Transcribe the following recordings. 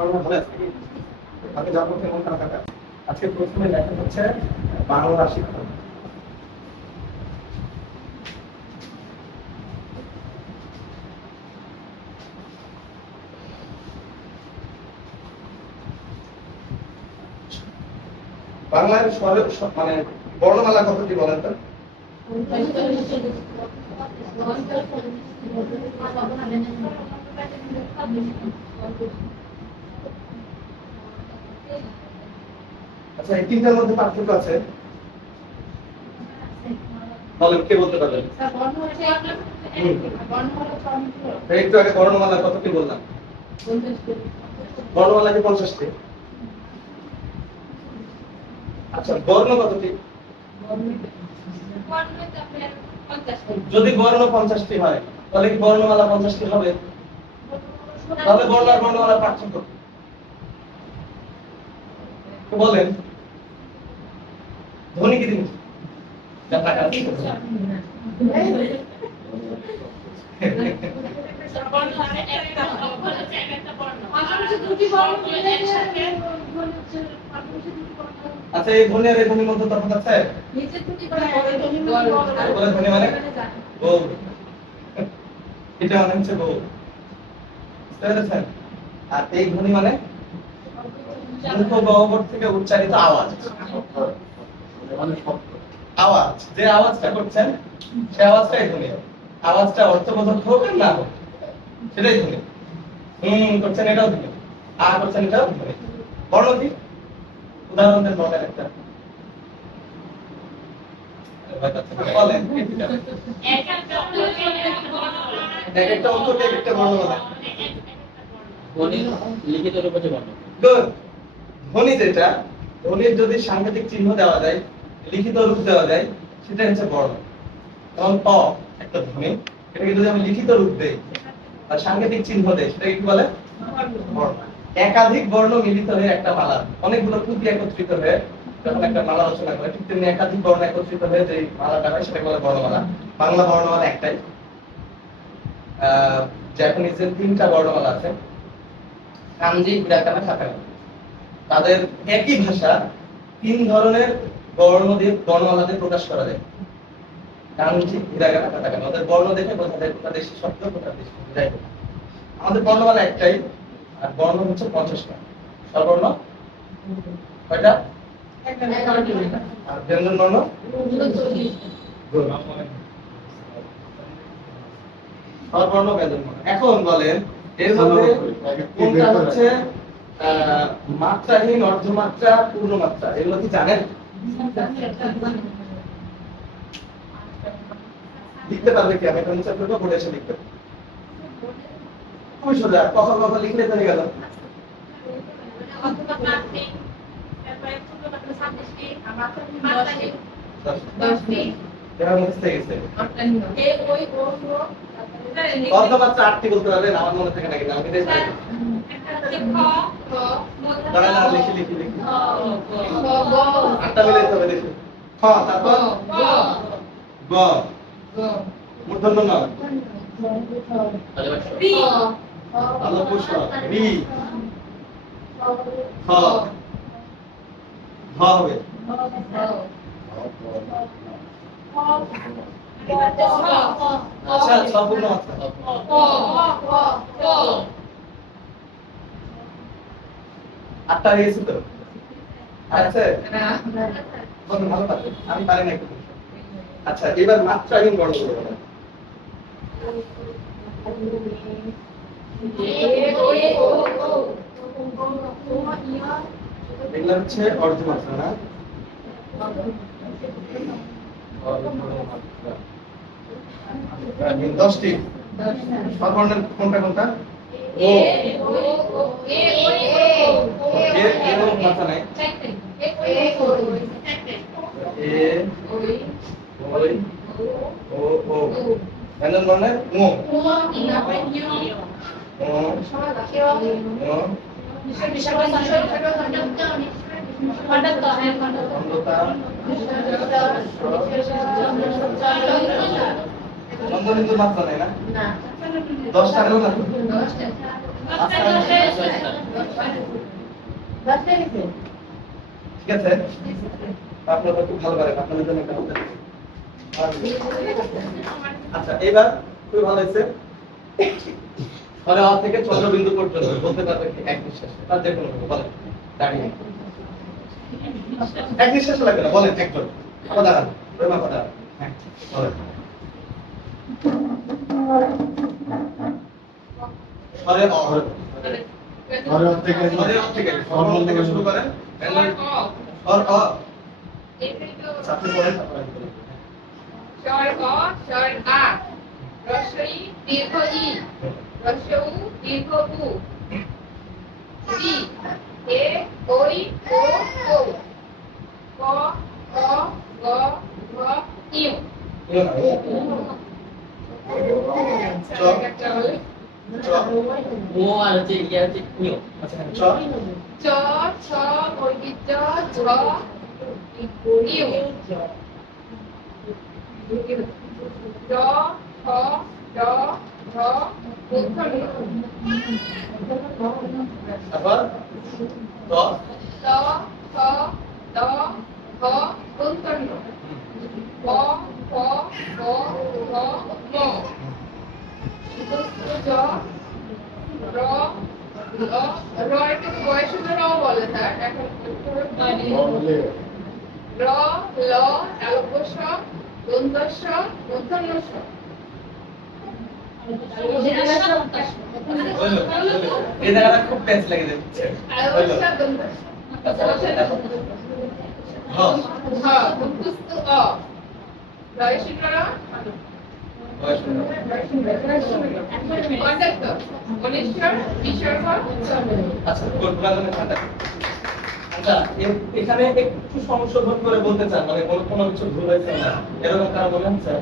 ভালো আছে কি? আপনি জন্ম কেমন কাকা? আজকে প্রথমে লেখা হচ্ছে বাংলা শিক্ষা। বাংলার মানে বর্ণমালা কতটি বলেন তো? আচ্ছা, এই তিনটার মধ্যে পার্থক্য আছে? বলেন, কে বলতে পারবেন? একটু আগে বর্ণমালা কতটি বললাম? বর্ণমালা কি 50টি? আচ্ছা, বর্ণ কতটি? যদি বর্ণ 50টি হয় তাহলে কি বর্ণমালা 50টি হবে? তাহলে বর্ণ আর বর্ণমালার পার্থক্য বলেন। ধ্বনি কি জিনিস? আচ্ছা, এই ধ্বনি আর এই ধ্বনির মধ্যে তফাৎ আছে? ধ্বনি মানে গো, এটা মানে হচ্ছে গো, বুঝতে পেরেছেন? আর এই ধ্বনি মানে মুখ গহ্বর থেকে উচ্চারিত আওয়াজ। আওয়াজ, যে আওয়াজটা করছেন সেই আওয়াজটাই ধ্বনি। আওয়াজটা অর্থবোধক হোক আর না হোক সেটাই ধ্বনি। করছেন এটাও ধ্বনি, আ করছেন এটাও ধ্বনি। বর্ণ কি? উদাহরণ দেন বলেন একটা। বলেন এক একটা অক্ষরকে এক একটা বর্ণ বলে। ধ্বনি লিখিত রূপে বর্ণ। গুড। ধ্বনি যেটা, ধ্বনির যদি সাংকেতিক চিহ্ন দেওয়া যায়, লিখিত রূপ দেওয়া যায়, সেটা হচ্ছে বর্ণ। যেমন প একটা ধ্বনি, এটাকে যদি আমি লিখিত রূপ দেই আর সাংকেতিক চিহ্ন দেই, সেটাকে কি বলে? বর্ণ। একাধিক বর্ণ মিলিত হয়ে একটা মালা, অনেকগুলো পুঁতি একত্রিত হয়ে যখন একটা মালা রচনা করে, ঠিক তেমনি একাধিক বর্ণ একত্রিত হয়ে যে মালাটা হয় সেটাকে বলে বর্ণমালা। বাংলা বর্ণমালা একটাই। জাপানিজের 3টা বর্ণমালা আছে, কাঞ্জি, হিরাকানা, কাটাকানা। তাদের একই ভাষা 3 ধরনের বর্ণ দিয়ে বর্ণমালা দিয়ে প্রকাশ করা যায়। কাঞ্জি, হিরাকানা, কাটাকানা। ওদের বর্ণ দেখে বোঝা যায় কোনটা দেশি শব্দ, কোনটা দেশি শব্দ। যাই হোক, আমাদের বর্ণমালা একটাই, আর বর্ণ হচ্ছে 50টা। স্বরবর্ণ কয়টা? আর ব্যঞ্জন বর্ণ? স্বরবর্ণ, ব্যঞ্জন বর্ণ। এখন বলেন এর মধ্যে কোনটা হচ্ছে মাত্রাহীন, অর্ধমাত্রা, পূর্ণমাত্রা? এগুলো কি জানেন? লিখতে পারবে কি? আমি একটা মুছে ফেলবো, বোর্ডে এসে লিখতে পারবে। খুবই সোজা, কথা কথা লিখলে হয়ে গেল। অর্ধমাত্রা 8টি বলতে পারবেন, আমার মনে থাকে না কিন্তু আমি দেখি। লিখি লিখি লিখি 8টা মিলে হবে, দেখি। খ, তারপর গ, মূর্ধন্য ন, তালব্য শ, রি, খ, ধ হবে। আচ্ছা, সম্পূর্ণ মাত্রা। আটটা হয়ে গেছে তো? আচ্ছা, ভালো পারে, আমি পারি না একটু। আচ্ছা, এবার মাত্রাহীন বর্ণগুলো বলেন। এগুলো হচ্ছে অর্ধমাত্রা না? 10টি। স্বরবর্ণের কোনটা কোনটা? ও, মাত্রা নাই। এ, ওই, ও, ও। ব্যঞ্জন বর্ণের ও, চন্দ্রবিন্দুর মাত্রা নাই না? 10টা হলো না? ঠিক আছে, আপনারা তো খুব ভালো পারেন, আপনাদের জন্য একটা হাতে তালি। আচ্ছা, এবার খুবই ভালো হয়েছে। অ থেকে চন্দ্রবিন্দু পর্যন্ত বলতে পারবে কি এক নিঃশ্বাসে? তার যে কোনো বলেন, দাঁড়িয়ে এক নিঃশ্বাসে লাগবে না, বলেন একজন। আবার দাঁড়ান, প্রেমা দাঁড়ান। হ্যাঁ, বলেন। হরে অ, হরে অ। হরে অ থেকে হরে অ থেকে, হরে অ থেকে শুরু করেন। হর অ। আচ্ছা, আপনি বলেন, তারপর আমি বলবো। রস্বই দীর্ঘ ই, রস্বউ দীর্ঘ উ, রি এ ওই ও ও, ক ক গ ঘ ইউ। ইউ না, ও। চ। চ। ও আর হচ্ছে ইয়া হচ্ছে নিও। আচ্ছা, চ। চ ছ বর্গীয় ঝ ইউ, ড ঠ ড ঢ মূর্ধন্য, তারপর ত। ত থ দ ধ মূর্ধন্য, প ফ ব ভ ম, জ র ল, র একটু বয়স র বলে স্যার, এখন র ল তালব্যস্ব দন্তস্ব মূর্ধন্যস্ব। এই জায়গাটা খুব পেঁচ লেগে যাচ্ছে। হইলো। তালব্যস্ব দন্তস্ব। হ। হ মুক্তস্থ অ, বয়স র বয়স হলো। কন্ডাক্ট মনেশ্বর বিসর্গ চন্দ্র। আচ্ছা, পুরাতনের ঠান্ডা। আচ্ছা, এখানে একটু সংশোধন করে বলতে চান, মানে কোনো কিছু ভুল হয়েছে না, এরকম কারো মনে হচ্ছে?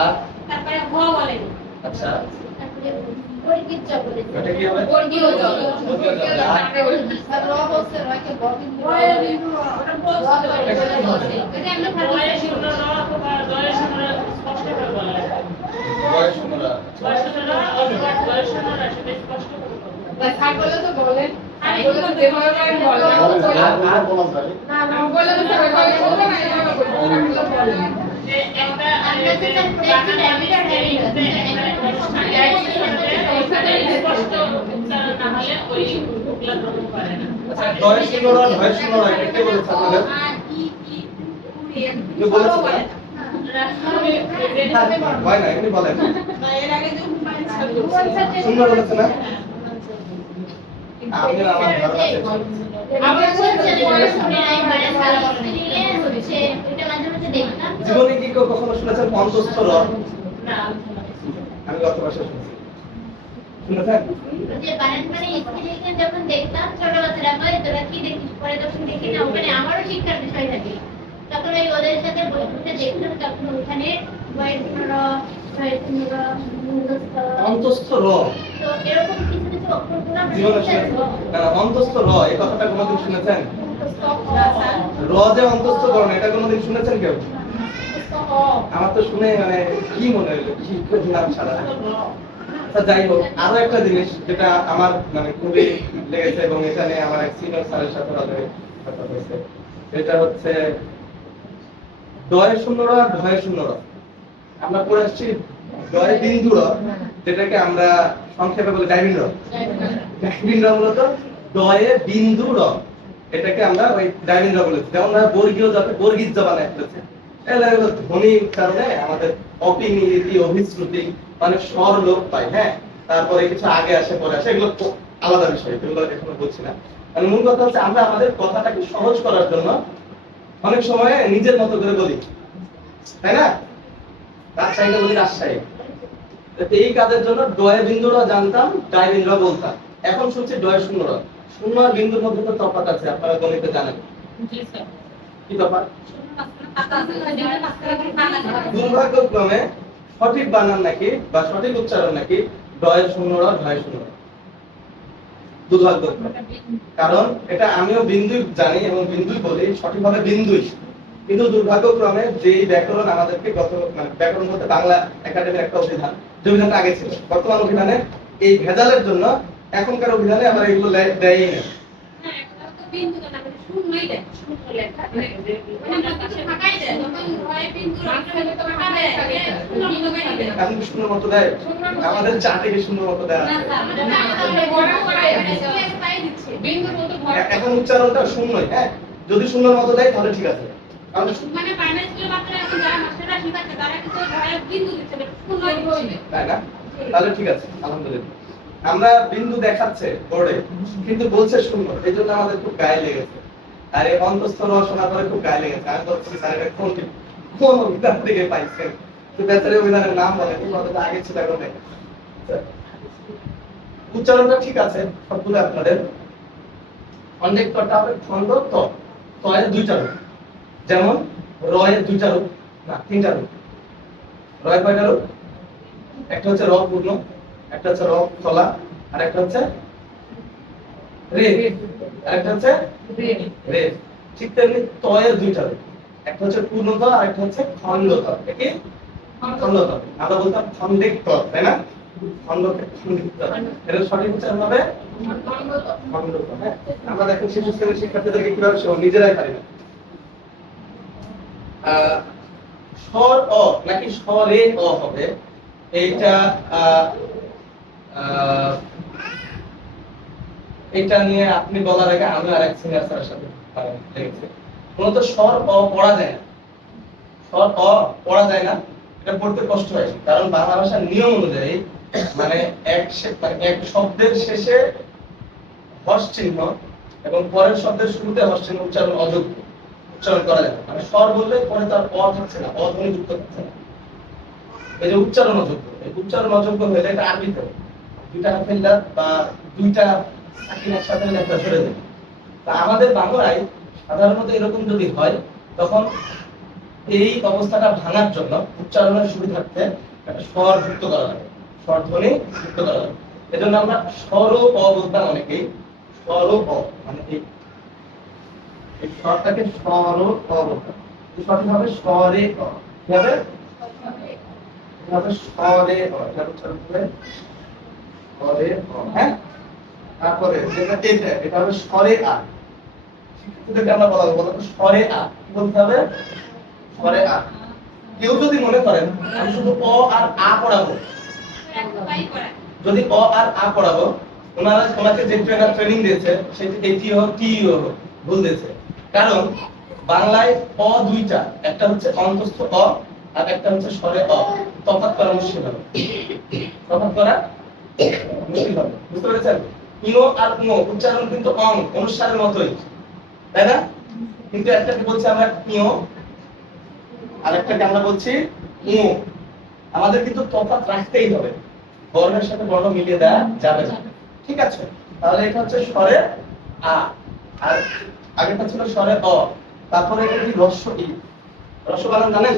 আর তারপরে হ বলেন, আচ্ছা, তারপরে বর্গীয় জ বলেন। এটা কি হবে? বর্গীয় জ। বর্গীয় জ। আর র বলছে রকে বর্গীয় ওটা বলছে এটা আমরা ভালো বয়স শূন্যরা। স্যার বলে তো বলেন, আর বলে তো যেভাবে পারেন বলেন। আর না না বলে তো সবাই বলবে না, এভাবে বলবে। আমরা তো দেখি ড্যামেজ আচ্ছা, বয়স শূন্যরা, বয়স শূন্যরা, এটা কে বলেছে আপনাদের? কে বলেছে? হয় না, এমনি বলেন। সুন্দর বলেছে না? আমি আমার ধারণা চেঞ্জ করছি। আবার বলছে বয়স জীবনে কি কেউ কখনো শুনেছেন অন্তস্থ র? আমি গত বছর শুনছি। শুনেছেন? যখন দেখতাম ছোট বাচ্চারা বলে তোরা কি দেখিস পরে তখন দেখি না ওখানে আমারও শিক্ষার বিষয় থাকে তখন ওই ওদের সাথে বই পড়তে দেখতাম তখন ওখানে অন্তস্থ র তো এরকম কিছু কিছু অক্ষরগুলো আমরা জীবনে শিখতে শুনেছেন? পারবো। না, না, অন্তস্থ র এই কথাটা কোনোদিন শুনেছেন? র যে অন্তস্থ বর্ণ, এটা কোনোদিন শুনেছেন কেউ? আমার তো শুনে মানে কি মনে হলো, কি করলাম সারা। আচ্ছা, যাই হোক, আরো একটা জিনিস যেটা আমার মানে খুবই লেগেছে এবং এটা নিয়ে আমার এক সিনিয়র স্যারের সাথে কথা হয়েছে, এটা হচ্ছে ডয় শূন্য র আর ঢয় শূন্য র। আমরা পড়ে আসছি ডয় বিন্দু র, যেটাকে আমরা সংক্ষেপে বলি ডাইবিন র। ডাইবিন র মূলত ডয়ে বিন্দু র, এটাকে আমরা ওই ডাইবিন র বলেছি। যেমন বর্গীয় যাতে বর্গীর জ বানায় ফেলেছে, এটা হলো ধ্বনির কারণে আমাদের অপিনিয়তি অভিশ্রুতি মানে স্বর লোপ পাই। হ্যাঁ, তারপরে কিছু আগে আসে পরে আসে, এগুলো তো আলাদা বিষয়, এগুলো এখনো বলছি না। মানে মূল কথা হচ্ছে আমরা আমাদের কথাটাকে সহজ করার জন্য অনেক সময় নিজের মতো করে বলি, তাই না? রাজশাহীতে বলি রাজশাহী। তো এই কাজের জন্য ডয় বিন্দুরা জানতাম, ডাই বিন্দুরা বলতাম। এখন শুনছি ডয় শূন্যরা। শূন্য আর বিন্দুর মধ্যে তো তফাৎ আছে, আপনারা গণিতে জানেন। কি তফাৎ? দুর্ভাগ্যক্রমে সঠিক বানান নাকি বা সঠিক উচ্চারণ নাকি ডয় শূন্যরা ঢয় শূন্যরা। দুর্ভাগ্যক্রমে, কারণ এটা আমিও বিন্দুই জানি এবং বিন্দুই বলি, সঠিকভাবে বিন্দুই, কিন্তু দুর্ভাগ্যক্রমে যেই ব্যাকরণ আমাদেরকে মানে ব্যাকরণ বলতে বাংলা একাডেমির একটা অভিধান, যে অভিধানটা আগে ছিল, বর্তমান অভিধানে এই ভেজালের জন্য এখনকার অভিধানে আবার এগুলো দেয়ই না। হ্যাঁ, একটা তো বিন্দু না, মানে শূন্যই দেয়, শূন্য লেখা। মানে কিছু ফাঁকাই দেয়, তখন হয় বিন্দু রাখলে তো ফাঁকা দেয়, শূন্য মতো দেয়। এখন কি সুন্দর মতো দেয়? আমাদের চাটে কি সুন্দর মতো দেয় আছে? বিন্দুর মতো ভরা। এখন উচ্চারণটা শূন্যই, হ্যাঁ, যদি সুন্দর মতো দেয় তাহলে ঠিক আছে। তাহলে মানে প্রাইমারি স্কুলের বাচ্চারা এখন যারা মাস্টাররা শিখাচ্ছে তারা কিন্তু ভরা বিন্দু দিচ্ছে না, শূন্যই দিচ্ছে। তাই না? তাহলে ঠিক আছে, আলহামদুলিল্লাহ। আমরা বিন্দু দেখাচ্ছে বোর্ডে কিন্তু বলছে শূন্য, এই জন্য আমাদের খুব গায়ে লেগেছে। আর এই অন্তঃস্থ রচনা করে খুব গায়ে লেগেছে। আমি বলছি স্যার এটা কোন অভিধান থেকে পাইছেন? তো বেচারি অভিধানের নাম বলে, তোমাদের আগে ছিল এখন নেই। উচ্চারণটা ঠিক আছে সবগুলো আপনাদের। খন্ডেকটা হবে খন্ড ত, ত এর দুইটা রূপ। যেমন র এর দুইটা রূপ, না তিনটা রূপ। র এর কয়টা রূপ? একটা হচ্ছে র পূর্ণ, একটা হচ্ছে র ফলা, আর একটা হচ্ছে রে, আর একটা হচ্ছে রে। ঠিক তেমনি ত এর দুইটা রূপ, একটা হচ্ছে পূর্ণত আর একটা হচ্ছে খণ্ডত। কি খণ্ডত? আমরা বলতাম খন্ডেক ত, তাই না? খণ্ডকে খন্ডেক ত, এর সঠিক উচ্চারণ হবে খণ্ডত। হ্যাঁ, আমরা দেখেন শিশু শ্রেণীর শিক্ষার্থীদেরকে কিভাবে নিজেরাই পারি না। স্বর অ নাকি স্বরে অ হবে, এইটা এটা নিয়ে আপনি বলার আগে আমি আরেক সিনিয়র স্যারের সাথে লেগেছি। মূলত স্বর অ পড়া যায় না, স্বর অ পড়া যায় না, এটা পড়তে কষ্ট হয়। কারণ বাংলা ভাষার নিয়ম অনুযায়ী মানে এক শব্দের শেষে হর্ষ চিহ্ন এবং পরের শব্দের শুরুতে হর্ষ চিহ্ন উচ্চারণ অযোগ্য, উচ্চারণ করা যায় না। মানে স্বর বললে পরে তার অ থাকছে না, অধ্বনি যুক্ত থাকছে না, এই যে উচ্চারণ অযোগ্য। এই উচ্চারণ অযোগ্য হলে এটা আরবিতে দুইটা হাফেলদার বা দুইটা সাকিন একসাথে একটা ছেড়ে দেবে। তা আমাদের বাংলায় সাধারণত এরকম যদি হয়, তখন এই অবস্থাটা ভাঙার জন্য উচ্চারণের সুবিধার্থে একটা স্বর যুক্ত করা লাগে, স্বরধ্বনি যুক্ত করা লাগে। এজন্য আমরা স্বর অ বলতাম অনেকেই, স্বর অ মানে এই স্বরটাকে স্বর অ বলতাম। সঠিক হবে স্বরে অ। কি হবে? স্বরে অ, এটা উচ্চারণ করে স্বরে অ। হ্যাঁ, তারপরে এটা হবে স্বরে আ। শিক্ষার্থীদেরকে আমরা বলবো স্বরে আ। কি বলতে হবে? স্বরে আ। কেউ যদি মনে করেন আমি শুধু অ আর আ পড়াবো, যদি অ আর আ পড়াবো, ওনাকে যে ট্রেনিং দিয়েছে সেটি এটি হোক টি হোক, ভুল দিয়েছে। কারণ বাংলায় অ দুইটা, একটা হচ্ছে অন্তস্থ অ আর একটা হচ্ছে স্বরে অ। তফাৎ করা মুশকিল হবে, তফাৎ করা মুশকিল হবে। বুঝতে পেরেছেন? ইও আর ও উচ্চারণ কিন্তু অং অনুসারের মতোই, তাই না? কিন্তু একটাকে বলছি আমরা ইও আর একটাকে আমরা বলছি ও। আমাদের কিন্তু তফাৎ রাখতেই হবে, বর্ণের সাথে বর্ণ মিলিয়ে দেওয়া যাবে না। ঠিক আছে? তাহলে এটা হচ্ছে স্বরে আ, আর আগেরটা ছিল স্বরে অ। তারপরে এটা কি হ্রস্ব ই। হ্রস্ব বানান জানেন?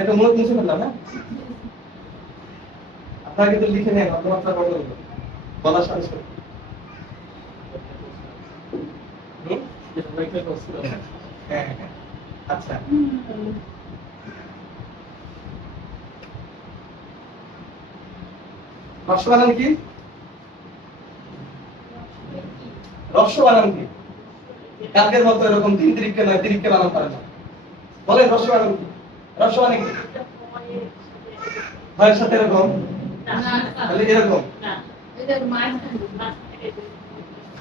একটা মনে মুছে ফেললাম। হ্যাঁ, আপনারা কিন্তু লিখে নেন, আপনারা বলার সাথে সাথে। হ্যাঁ, আচ্ছা, হ্রস্ব বানান কি? হ্রস্ব বানান কি? কালকের মতো এরকম তিন তিরিককে নয়, তিরিককে বানান পারে না। বলেন হ্রস্ব বানান কি? হ্রস্ব মানে কি? ভয়ের সাথে এরকম, তাহলে এরকম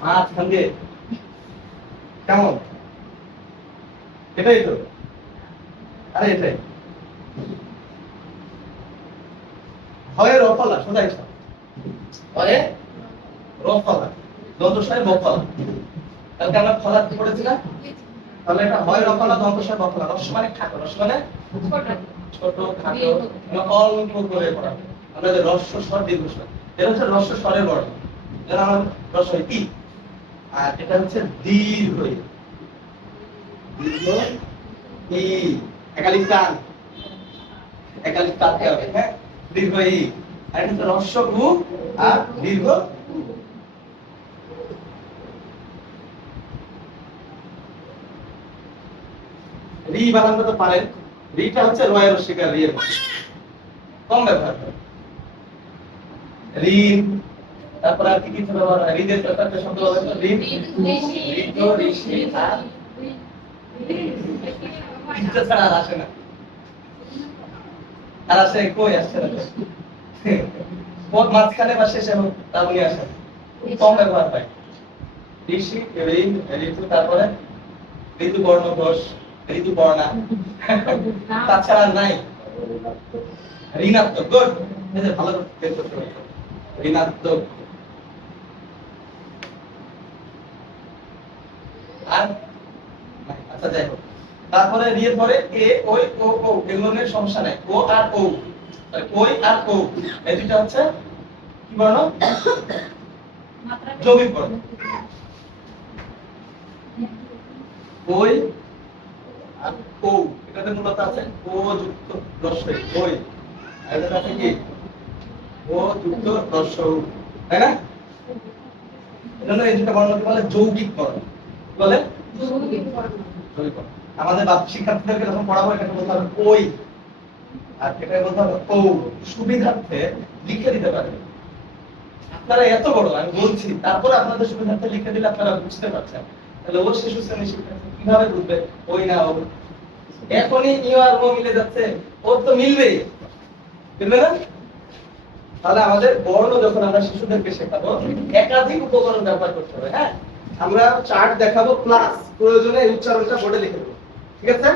মাঝখান দিয়ে কেমন? এটাই তো, আরে এটাই হয় রফলা, সোজাই হয় রফলা, দন্তস্বয় বফলা। কালকে আমরা ফলা পড়েছি না? তাহলে এটা হয় রফলা, দন্তস্বয় বফলা। রস্য মানে খাটো, রস্য মানে ছোট খাটো, অল্প করে পড়া। আমরা যে রস্য স্বর দীর্ঘ স্বর, এটা হচ্ছে রস্য স্বরের বর্ণ, যেন আমার রস্য ই। আর এটা হচ্ছে দীর্ঘ ই, দীর্ঘ ই, একালিক টান, একালিক টানতে হবে। হ্যাঁ, দীর্ঘ ই। আর এটা হচ্ছে রস্য উ আর দীর্ঘ উ। রি বানানটা তো পারেন, রিটা হচ্ছে রয়ের রসিকার রি এর মতো। কম ব্যবহার হয়। ঋণ, তারপর আর কি কিছু ব্যবহার হয়? ঋণের একটা শব্দ ব্যবহার হয়, ঋণ, ঋত, ঋষি, আর তিনটা ছাড়া আর আসে না। আর আসে কই আসছে না। পদ মাঝখানে বা শেষে হোক তার উনি আসে না। কম ব্যবহার হয়। ঋষি, ঋণ, ঋতু, তারপরে ঋতু বর্ণ ঘোষ, ঋতু বর্ণা, তাছাড়া আর নাই। ঋণাত্মক, গুড, এই যে ভালো বের করতে পারছো। ঋণাত্মক। আর নাই, আচ্ছা যাই হোক। তারপরে রি এর পরে এ, ওই, ও, ও, এগুলো নিয়ে সমস্যা নাই। ও আর ও, ওই আর ও, এই দুটো হচ্ছে কি বর্ণ? যৌগিক বর্ণ। ওই আর ও, এটাতে মূলত আছে ও যুক্ত রস্বই, ওই। আর এটা আছে কি? ও যুক্ত রস্বই, তাই না? এজন্য এই দুটো বর্ণকে বলে যৌগিক বর্ণ। কি বলে? যৌগিক বর্ণ। আমাদের শিক্ষার্থীদেরকে যখন পড়াবো এটাকে বলতে হবে ওই, আর এটাকে বলতে হবে ও। সুবিধার্থে লিখে দিতে পারবেন। আপনারা এত বড় আমি বলছি, তারপরে আপনাদের সুবিধার্থে লিখে দিলে আপনারা বুঝতে পারছেন। তাহলে ও শিশু শ্রেণীর শিক্ষার্থী কিভাবে বুঝবে ওই না ও? এখনই ইউ আর ও মিলে যাচ্ছে, ও তো মিলবেই, বুঝলে না? তাহলে আমাদের বর্ণ যখন আমরা শিশুদেরকে শেখাবো একাধিক উপকরণ ব্যবহার করতে হবে। হ্যাঁ, আমরা চার্ট দেখাবো প্লাস প্রয়োজনে এই উচ্চারণটা বোর্ডে লিখে দেবো। ঠিক আছে?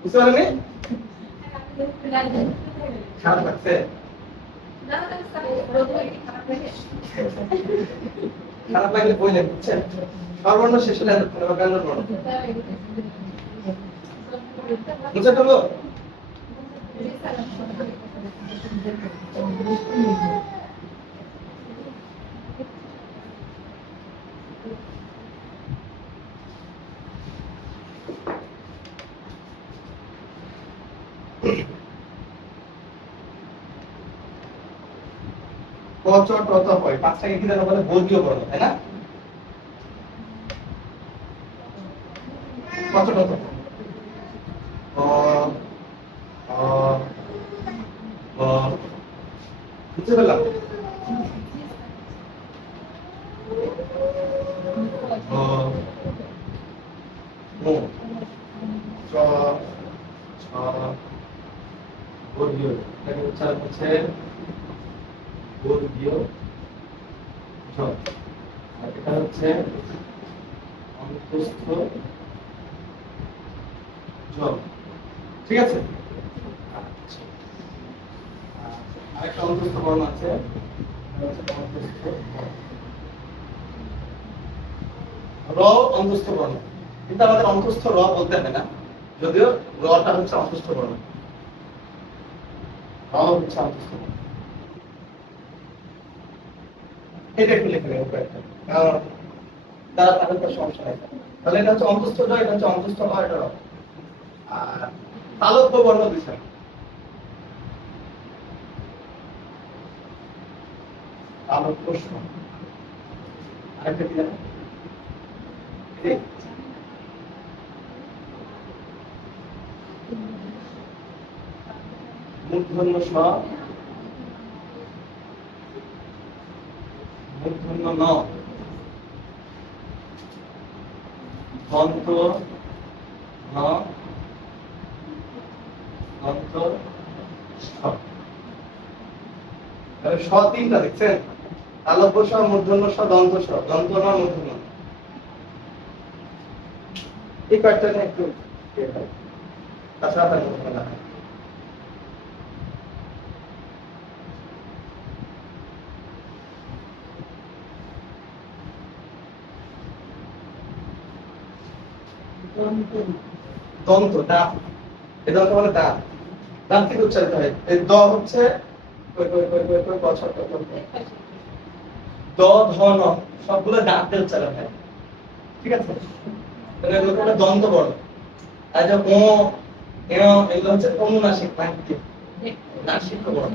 বুঝতে পারলেন? খারাপ লাগছে? খারাপ লাগলে বই লেখ, বুঝছেন? সর্বর্ণ শেষ হলে ব্যঞ্জন বর্ণ বুঝতে পারলো? ক চ ট ত হয়, পাঁচটাকে কি যেন বলে? বর্গীয় বর্ণ, তাই না? ক চ ট ত ক অ গ, বুঝতে পারলাম? গ ম চ ছ বর্গীয়, এটাকে উচ্চারণ হচ্ছে বর্গীয় ঝ, আর এটা হচ্ছে অন্তস্থ ঝ। ঠিক আছে? আচ্ছা, আরেকটা অন্তস্থ বর্ণ আছে, এটা হচ্ছে অন্তস্থ র। অন্তস্থ বর্ণ, কিন্তু আমাদের অন্তস্থ র বলতে হবে না, যদিও রটা হচ্ছে অন্তস্থ বর্ণ, র হচ্ছে অন্তস্থ বর্ণ। এটা একটু লিখে নেব কয়েকটা, কারণ তারা তাদের তো সমস্যা হয়। তাহলে এটা হচ্ছে অন্তস্থ জ, এটা হচ্ছে অন্তস্থ র, এটা র। আর তালব্য বর্ণ বিষয়, তালব্য স, আরেকটা কি জানো? মূর্ধন্য স, মূর্ধন্য ন, দন্ত ন, দন্ত স। তাহলে স তিনটা দেখছেন? তালব্য স, মূর্ধন্য স, দন্ত স, দন্ত ন, মূর্ধন্য ন। এই কয়েকটা নিয়ে একটু তাছাড়া তার মধ্যে না। দন্ত, দাঁত, এই দন্ত মানে দাঁত, দাঁত থেকে উচ্চারিত হয়। এই দ হচ্ছে দ, ধ, ন সবগুলো দাঁতে উচ্চারণ হয়। ঠিক আছে? তাহলে এগুলো হলো দন্ত বর্ণ। আর যে ও, এ, এগুলো হচ্ছে অনুনাসিক, নাসিক বর্ণ।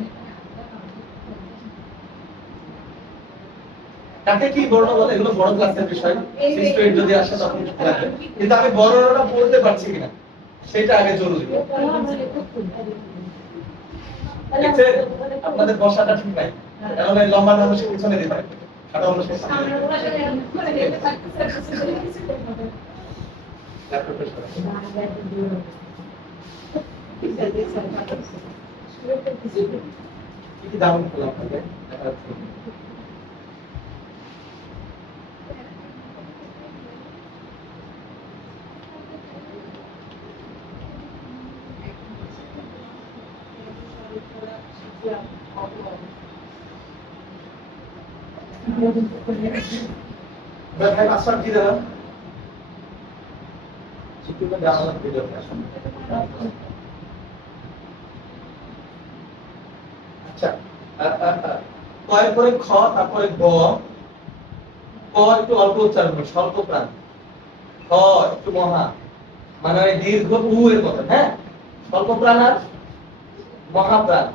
কাকে কি বর্ণ বলে এগুলো বড় ক্লাসের বিষয়, 6 to 8 যদি আসে তখন লাগবে। কিন্তু আমি বর্ণনাটা পড়তে পারছি কিনা সেটা আগে জরুরি। দেখছেন আপনাদের বসাটা ঠিক নাই, কারণ এই লম্বা মানুষের পিছনে দিতে হয়, খাটো মানুষের সামনে দিতে হয়। ল্যাপটপের সাথে। কি কি দারুণ খেলা আপনাকে দেখা যাচ্ছে। ভাই পাসওয়ার্ড কি দেবেন? শিক্ষকরা জানালা ভিডিও আচ্ছা কয়ের পরে খ তারপরে গ, ক একটু অল্প উচ্চারণ করুন, স্বল্প প্রাণ। খ একটু মহা, মানে ওই দীর্ঘ উ এর মতো, হ্যাঁ, স্বল্প প্রাণ আর মহাপ্রাণ,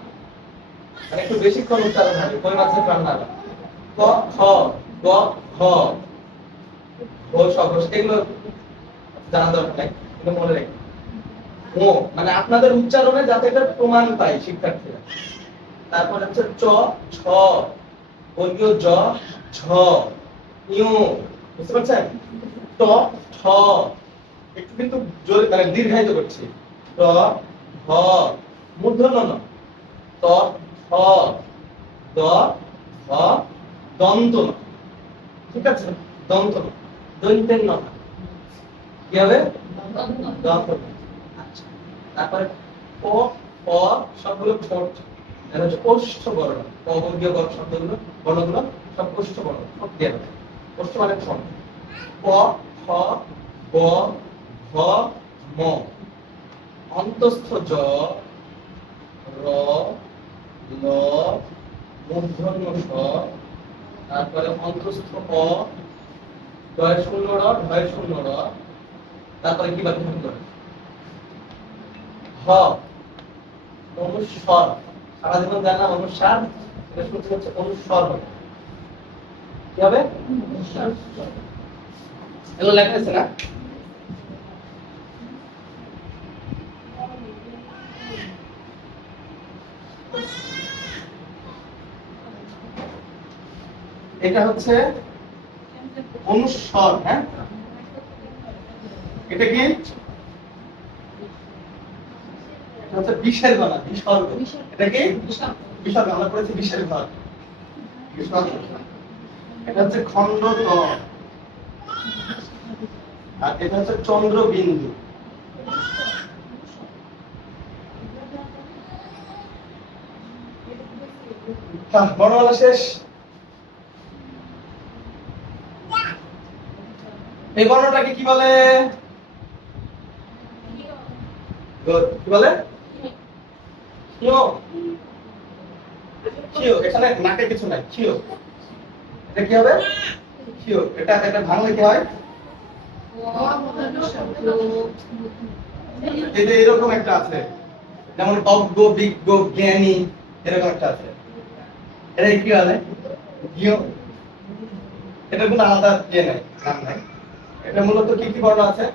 মানে একটু বেশিক্ষণ উচ্চারণ হবে, কই মাছের প্রাণ না। ক খ গ ঘ ও সব এগুলো জানা দরকার নাই, এগুলো মনে রাখবেন। ও মানে আপনাদের উচ্চারণে যাতে এটা প্রমাণ পায় শিক্ষার্থীরা। তারপর হচ্ছে চ ছ বর্গীয় জ ঝ ইউ, বুঝতে পারছেন? ট ঠ একটু কিন্তু জোরে মানে দীর্ঘায়িত করছি। ট হ মূর্ধন্য ন, ত ঠ দ ধ দন্ত ন, ঠিক আছে? দন্ত ন, দন্তের ন কি হবে? দন্ত ন। আচ্ছা তারপরে প প সবগুলো ঠোঁট, এটা হচ্ছে ওষ্ঠ বর্ণ, ক বর্গীয় শব্দগুলো বর্ণগুলো সব ওষ্ঠ বর্ণ, ঠোঁট দিয়ে হবে। ওষ্ঠ মানে ঠোঁট। প খ ব ভ ম, অন্তস্থ জ র ল মূর্ধন্য ষ, তারপরে অন্তস্থ অ ডয় শূন্য র ঢয় শূন্য র, তারপরে কি বাকি থাকবে? হ অনুস্বর, সারা জীবন জানা অনুস্বার, এটা শুনতে হচ্ছে অনুস্বর হবে। কি হবে? এগুলো লেখা আছে না? এটা হচ্ছে অনুস্বর, হ্যাঁ। এটা কি? এটা হচ্ছে বিশের গলা, বিসর্গ। এটা কি? বিসর্গ, আমরা পড়েছি বিশের ঘর। বিসর্গ। এটা হচ্ছে খণ্ড ত, আর এটা হচ্ছে চন্দ্রবিন্দু। বর্ণমালা শেষ। এই বর্ণটাকে কি বলে? কি বলে? ক্ষীয়। ক্ষীয়, এখানে নাকে কিছু নাই, ক্ষীয়। এটা কি হবে? ক্ষীয়। এটা ভাঙলে কি হয়? এই যে এরকম একটা আছে, যেমন অজ্ঞ বিজ্ঞ জ্ঞানী, এরকম একটা আছে, এটা কি বলে? জ্ঞ। এটা কোনো আলাদা ইয়ে নাই, নাম নাই। এটা মূলত কি কি বর্ণ আছে?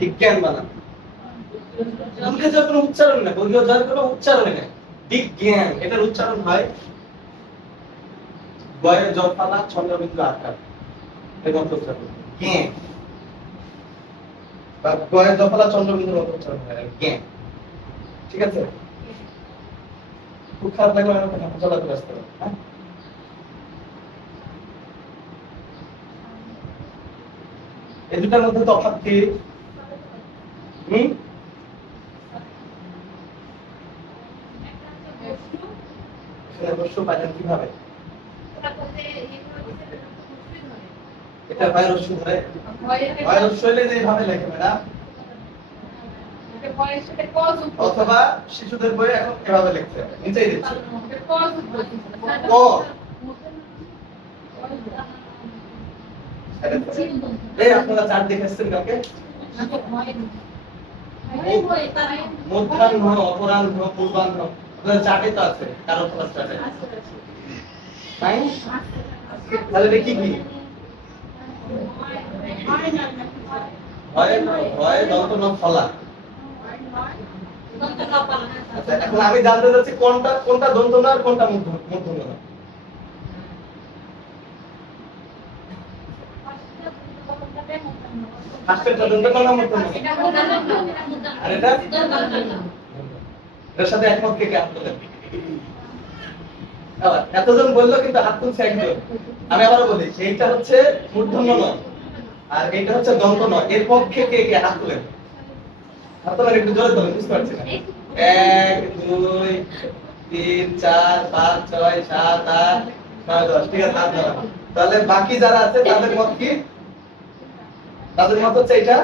বিজ্ঞান বানান, দীর্ঘ জয়ের কোনো উচ্চারণ নেই, বর্গীয় জয়ের কোনো উচ্চারণ নেই। বিজ্ঞান, এটার উচ্চারণ হয় গয়ের জফালা চন্দ্রবিন্দু আকার, এরকম উচ্চারণ জ্ঞান, বা গয়ের জফালা চন্দ্রবিন্দুর মতো উচ্চারণ হয় জ্ঞান, ঠিক আছে? খুব খারাপ লাগলে আমাকে হাসপাতালে চলে আসতে হবে, হ্যাঁ? এই দুটার মধ্যে তফাৎ কি? কিভাবে? এটা ভাইরাস ধরে, ভাইরাস হইলে যেভাবে লেখে ম্যাডাম, অথবা শিশুদের বই এখন এভাবে লিখছে, নিচেই দিচ্ছে ক। এই আপনারা চার দেখেছেন কালকে? মধ্যাহ্ন, অপরাহ্ন, পূর্বাহ্ন, আপনাদের চার্টে তো আছে, কারো ক্লাস চার্টে। তাই? তাহলে এটা কি কি? হয় হয় দন্ত ন ফলা। আচ্ছা, এখন আমি জানতে চাচ্ছি কোনটা কোনটা দন্ত ন আর কোনটা মূর্ধন্য ন। ফার্স্টেরটা দন্ত ন না মূর্ধন্য ন? আর এটা? এর সাথে একমত কে কে হাত তোলেন? আবার এতজন বললো কিন্তু হাত তুলছে একজন। আমি আবারও বলি, এইটা হচ্ছে মূর্ধন্য ন আর এইটা হচ্ছে দন্ত ন। এর পক্ষে কে কে হাত তোলেন? হাত তোলেন, একটু জোরে তোলেন, বুঝতে পারছি না। 1 2 3 4 5 6 7 8 9 10। ঠিক আছে, হাত ধরা। তাহলে বাকি যারা আছে তাদের মত কি? তাদের মত হচ্ছে এটা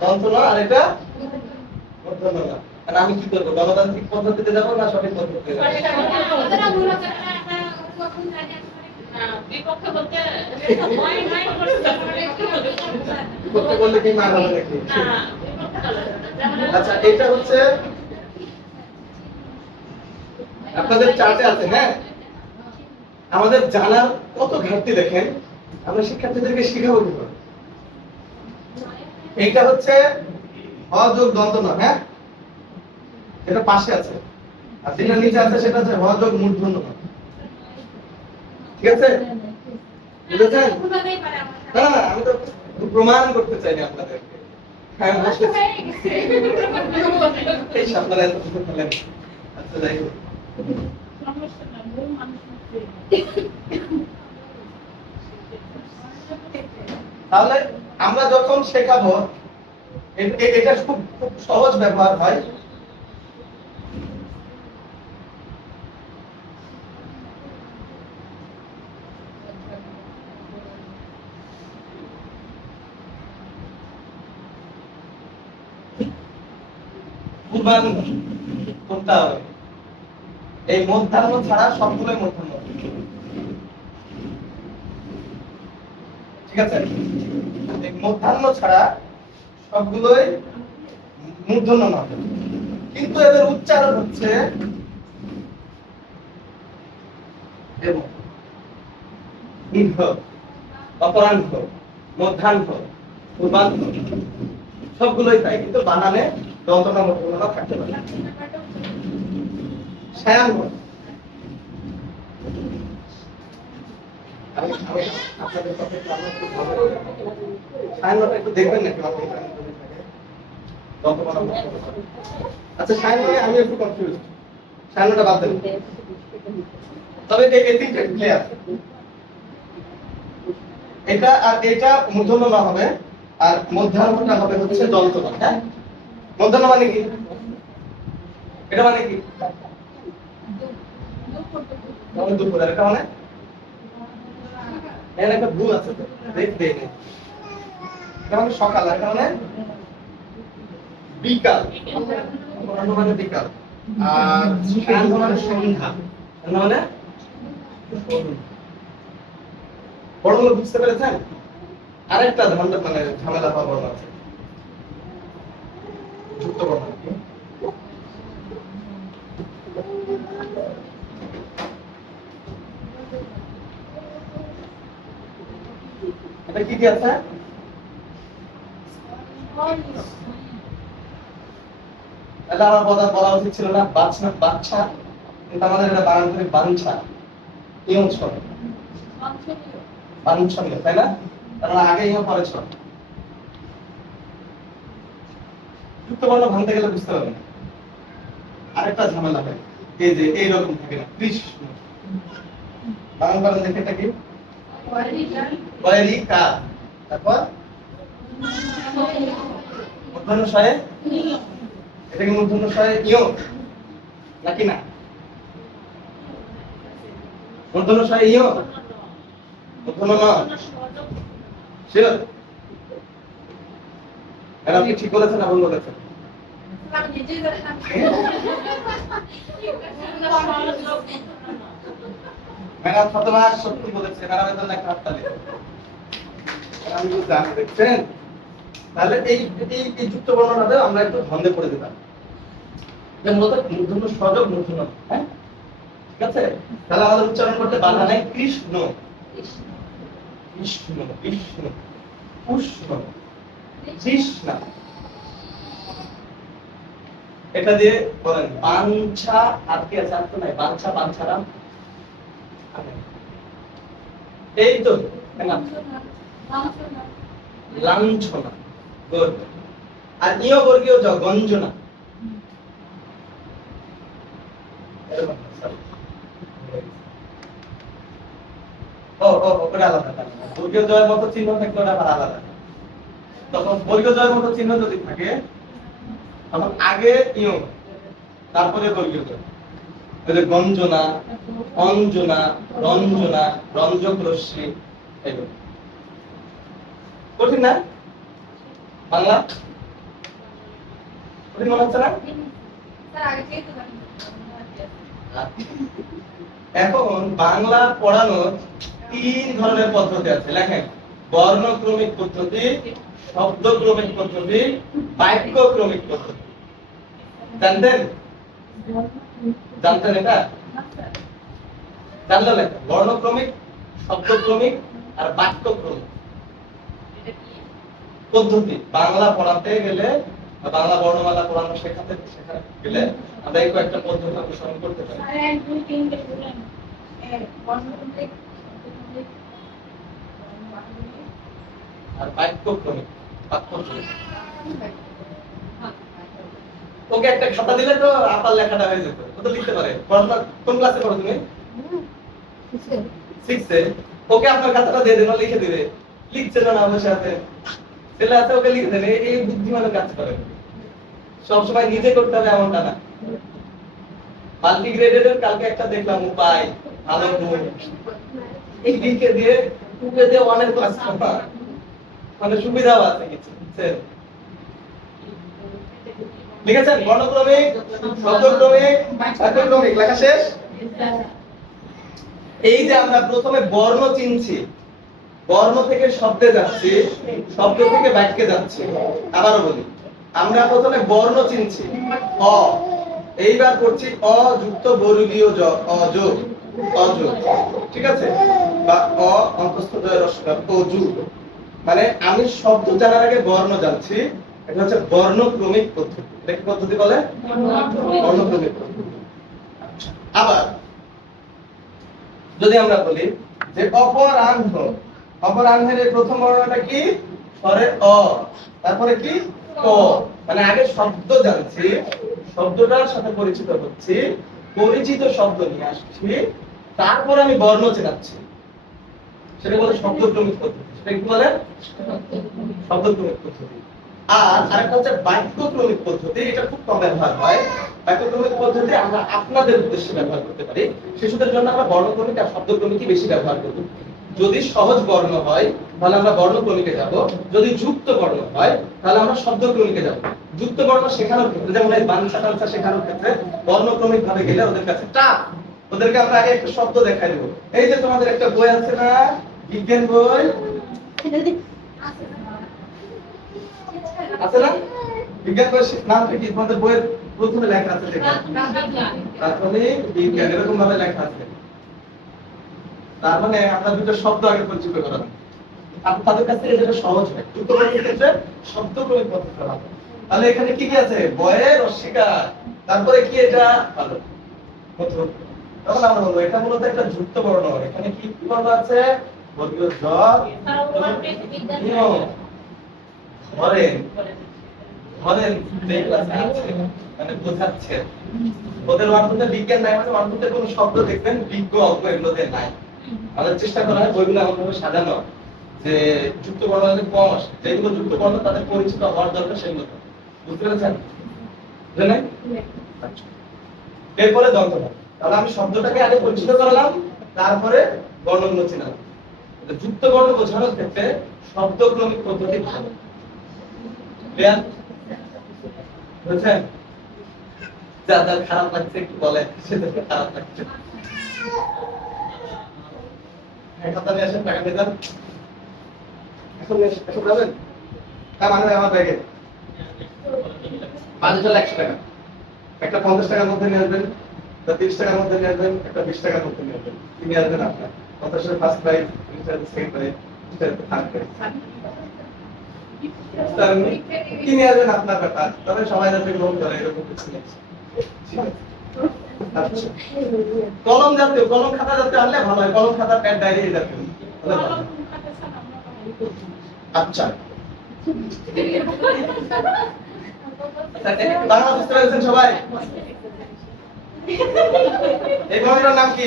দন্ত ন আর এটা মূর্ধন্য ন। আর আমি কি করব? গণতান্ত্রিক পদ্ধতিতে যাব না সঠিক পদ্ধতিতে যাব? বিপক্ষে বলতে করতে বললে কি মার হবে নাকি? আচ্ছা, এটা হচ্ছে আপনাদের চার্টে আছে। হ্যাঁ, আমাদের জানার কত ঘাটতি দেখেন, আমরা শিক্ষার্থীদেরকে শেখাবো কি করে? এইটা হচ্ছে অযোগ দন্ত ন। হ্যাঁ, এটা পাশে আছে, আর যেটা নিচে আছে সেটা হচ্ছে অযোগ মূর্ধন্য ন। ঠিক আছে, বুঝেছেন? না না, আমি তো প্রমাণ করতে চাই না আপনাদেরকে। হ্যাঁ, বসেছি। এই আপনারা এত কিছু বলেন। আচ্ছা, যাই হোক। তাহলে আমরা যখন শেখাবো, এটা খুব খুব সহজ ব্যবহার হয়। পূর্বাহ্ন কোনটা হবে? এই মধ্যাহ্ন ছাড়া সবগুলোই মধ্যাহ্ন। ঠিক আছে, এই মধ্যাহ্ন ছাড়া সবগুলোই মূর্ধন্য ন, কিন্তু এদের উচ্চারণ হচ্ছে এবং দীর্ঘ, অপরাহ্ন, মধ্যাহ্ন, পূর্বাহ্ন সবগুলোই তাই, কিন্তু বানানে দন্ত ন মূর্ধন্য ন থাকতে পারে। সায়াহ্ন, আমি আপনাদের সাথে সায়াহ্নটা একটু দেখবেন নাকি? আচ্ছা, সায়াহ্নে আমি একটু কনফিউজ, সায়াহ্নটা বাদ দেন। তবে এই তিনটা ক্লিয়ার, এটা আর এটা মূর্ধন্য ন হবে, আর মধ্যাহ্নটা হবে হচ্ছে দন্ত ন। হ্যাঁ, মধ্যাহ্ন মানে কি? এটা মানে কি? মানে দুপুর। আর এটা মানে এখানে একটা ভুল আছে তো, দেখবে। এটা মানে সকাল, আর এটা মানে বিকাল। অপরাহ্ন মানে বিকাল, আর সায়াহ্ন মানে সন্ধ্যা। সায়াহ্ন মানে বড় হলো, বুঝতে পেরেছেন? আরেকটা মানে ঝামেলা হওয়া বড় আছে, যুক্ত বর্ণ। এটা কি কি আছে? এটা আমার বলা উচিত ছিল না, বাচ্চা বাচ্চা, কিন্তু আমাদের এটা বানান করে বাঞ্ছা। এই অংশ বাঞ্ছনীয়, তাই না? কারণ আগে ইহা পরে ছিল। যুক্ত বর্ণ ভাঙতে গেলে বুঝতে পারবেন। আরেকটা ঝামেলা হয়, এই যে এইরকম থাকে না, কৃষ্ণ বানান করেন দেখে, এটা কি? ওয়ারিকা। তারপর মূর্ধন্য শয়ে, এটা কি মূর্ধন্য শয়ে ইয় নাকি না? মূর্ধন্য শয়ে ইয়, মূর্ধন্য ন। শিওর? এটা আপনি ঠিক বলেছেন না ভুল বলেছেন? ম্যাডাম শতভাগ সত্যি বলেছে। ম্যাডামের জন্য একটা হাততালি। আমি বুঝলাম, দেখছেন? তাহলে এই যুক্ত বর্ণটাতে আমরা একটু ধন্দে পড়ে দিতাম। যে মূলত মূর্ধন্য স্বযোগ মূর্ধন্য, হ্যাঁ ঠিক আছে। তাহলে আমাদের উচ্চারণ করতে বাধা নাই। কৃষ্ণ, কৃষ্ণ, বিষ্ণু, কৃষ্ণ, কৃষ্ণা। এটা দিয়ে বলেন বাঞ্ছা। আর কি আছে? আর তো নাই। বাঞ্ছা, বাঞ্ছারাম, এই তো না। লাঞ্ছনা, গুড। আর ইয় বর্গীয় জ, গঞ্জনা। ওটা আলাদা। বর্গীয় জয়ের মতো চিহ্ন থাকলে ওটা আবার আলাদা। তখন বর্গীয় জয়ের মতো চিহ্ন যদি থাকে তখন আগে ইয়, তারপরে বর্গীয় জয়। ওই যে গঞ্জনা, অঞ্জনা, রঞ্জনা, রঞ্জক রশ্মি, এগুলো কঠিন না? বাংলা কঠিন মনে হচ্ছে না? এখন বাংলা পড়ানোর 3 ধরনের পদ্ধতি আছে। লেখেন বর্ণক্রমিক পদ্ধতি, শব্দক্রমিক পদ্ধতি, বাক্যক্রমিক পদ্ধতি। জানতেন? জানতেন এটা? জানলে লেখেন বর্ণক্রমিক, শব্দক্রমিক আর বাক্যক্রমিক পদ্ধতি। বাংলা পড়াতে গেলে, বাংলা বর্ণমালা পড়ানো শেখাতে গেলে আমরা এই কয়েকটা পদ্ধতি অনুসরণ করতে পারি। আর বাক্যক্রমিক, বাক্যক্রমিক। ওকে একটা খাতা দিলে তো আপার লেখাটা হয়ে যেত, ও তো লিখতে পারে। পড়াশোনা কোন ক্লাসে পড়ো তুমি? 6 এ। ওকে আপনার খাতাটা দিয়ে দেন, ও লিখে দিবে। লিখছে না বসে আছে, ছেলে আছে, ওকে লিখে দেন। এই বুদ্ধিমানের কাজ করে। সবসময় নিজে করতে হবে এমনটা না। মাল্টিগ্রেডেড এর কালকে একটা দেখলাম উপায়, ভালো গুণ। এই লিখে দিয়ে টুকে দিয়ে অনেক ক্লাস করা, মানে সুবিধাও আছে কিছু। বুঝছেন? লিখেছেন বর্ণক্রমিক, শব্দক্রমিক, বাক্যক্রমিক। লেখা শেষ? এই যে আমরা প্রথমে বর্ণ চিনছি, বর্ণ থেকে শব্দে যাচ্ছি, শব্দ থেকে বাক্যে যাচ্ছি। আবারও বলি, আমরা প্রথমে বর্ণ চিনছি অ, এইবার করছি অযুক্ত বর্গীয় জ, অযোগ, অযোগ, ঠিক আছে। বা অ অন্তস্থ দ্বয় রস্বই অযুগ। মানে আমি শব্দ জানার আগে বর্ণ জানছি। এটা হচ্ছে বর্ণক্রমিক পদ্ধতি। এটা কি পদ্ধতি বলে? বর্ণক্রমিক পদ্ধতি। আবার যদি আমরা বলি যে অপরাহ্ন, অপরাহ্নের এই প্রথম বর্ণটা কি? স্বরে অ, তারপরে কি? ক। মানে আগে শব্দ জানছি, শব্দটার সাথে পরিচিত হচ্ছি, পরিচিত শব্দ নিয়ে আসছি, তারপর আমি বর্ণ চেনাচ্ছি। সেটা বলে শব্দক্রমিক পদ্ধতি। সেটা কি বলে? শব্দক্রমিক পদ্ধতি। আর আরেকটা হচ্ছে বাক্যক্রমিক পদ্ধতি। এটা খুব কম ব্যবহার হয়। বাক্যক্রমিক পদ্ধতি আমরা আপনাদের উদ্দেশ্যে ব্যবহার করতে পারি। শিশুদের জন্য আমরা বর্ণক্রমিক আর শব্দক্রমিকই বেশি ব্যবহার করব। যদি সহজ বর্ণ হয় তাহলে আমরা বর্ণক্রমিকে যাব, যদি যুক্ত বর্ণ হয় তাহলে আমরা শব্দক্রমিকে যাব। যুক্ত বর্ণ শেখানোর ক্ষেত্রে, যেমন এই বাংলা টাংসা শেখানোর ক্ষেত্রে বর্ণক্রমিক ভাবে গেলে ওদের কাছে টাফ। ওদেরকে আমরা আগে একটা শব্দ দেখাই দেব। এই যে তোমাদের একটা বই আছে না, বিজ্ঞান বই আছে না? বিজ্ঞান বইয়ের নামটা কি? তোমাদের বইয়ের প্রথমে লেখা আছে দেখো, প্রাথমিক বিজ্ঞান, এরকম ভাবে লেখা আছে। তার মানে আমরা দুটো শব্দ আগে পরিচিত করালাম। তাদের কাছে এটা সহজ হয়। যুক্ত বর্ণের ক্ষেত্রে শব্দক্রমিক পদ্ধতি হবে। তাহলে এখানে কি কি আছে? বয়ের অস্বীকার, তারপরে কি এটা ভালো প্রথম। তখন আমরা বলবো এটা মূলত একটা যুক্ত বর্ণ। এখানে কি কি বর্ণ আছে? বর্গীয় জ, ধরেন ধরেন এই ক্লাসে আছে, মানে বোঝাচ্ছে। ওদের ওয়ানপুতে বিজ্ঞান নাই, মানে ওয়ানপুতে কোনো শব্দ দেখবেন বিজ্ঞ অজ্ঞ এগুলোতে নাই। আমাদের চেষ্টা করা হয় বইগুলো এমন ভাবে সাজানো যে যুক্ত বর্ণ যাতে কম আসে, যেগুলো যুক্ত বর্ণ তাদের পরিচিত হওয়ার দরকার সেগুলো। বুঝতে পেরেছেন? বুঝলেন? এরপরে দন্ত। তাহলে আমি শব্দটাকে আগে পরিচিত করালাম, তারপরে বর্ণগুলো চিনালাম। যুক্ত বর্ণ বোঝানোর ক্ষেত্রে শব্দক্রমিক পদ্ধতি ভালো। ক্লিয়ার? বুঝছেন? যাদের খারাপ লাগছে একটু বলে, সেটাকে খারাপ লাগছে। খাতা নিয়ে আসেন, টাকা দিয়ে দেন। এখন যাবেন? মানে আমার ব্যাগে বাজেট হলো 100 টাকা, একটা 50 টাকার মধ্যে নিয়ে আসবেন, একটা 30 টাকার মধ্যে নিয়ে আসবেন, একটা 20 টাকার মধ্যে নিয়ে আসবেন, কি নিয়ে আসবেন আপনার 50 first prize, 20 second prize, 20 third prize, কি নিয়ে আসবেন আপনার ব্যাপার, তবে সবাই যাতে গ্রহণ করে এরকম কিছু নেই। ঠিক আছে? আচ্ছা। কলম জাতীয়, কলম খাতা জাতীয় আনলে ভালো হয়, কলম খাতা প্যাড ডায়েরি জাতীয় হলে ভালো হয়। আচ্ছা, বাংলা বুঝতে পেরেছেন সবাই? এই বইটার নাম কি?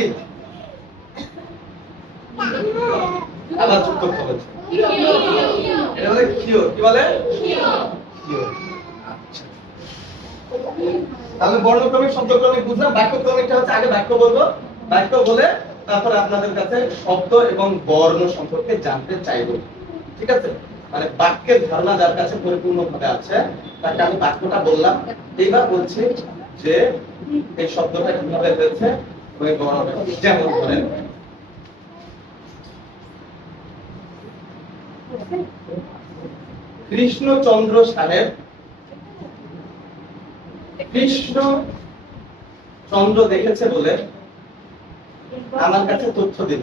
আবার চুপ করতে হবে। এটা বলে কিও, কি বলে? কিও। আচ্ছা। তাহলে বর্ণক্রমিক শব্দক্রমিক বুঝলাম, বাক্যক্রমিকটা হচ্ছে আগে বাক্য বলবো, বাক্য বলে তারপরে আপনাদের কাছে শব্দ এবং বর্ণ সম্পর্কে জানতে চাইবো। ঠিক আছে? মানে বাক্যের ধারণা যার কাছে পরিপূর্ণভাবে আছে তাকে আমি বাক্যটা বললাম, এইবার বলছি যে এই শব্দটা কিভাবে হয়েছে ওই বর্ণটা। যেমন ধরেন কৃষ্ণচন্দ্র সাহেব কৃষ্ণ চন্দ্র দেখেছে বলে আমার কাছে তথ্য দিল,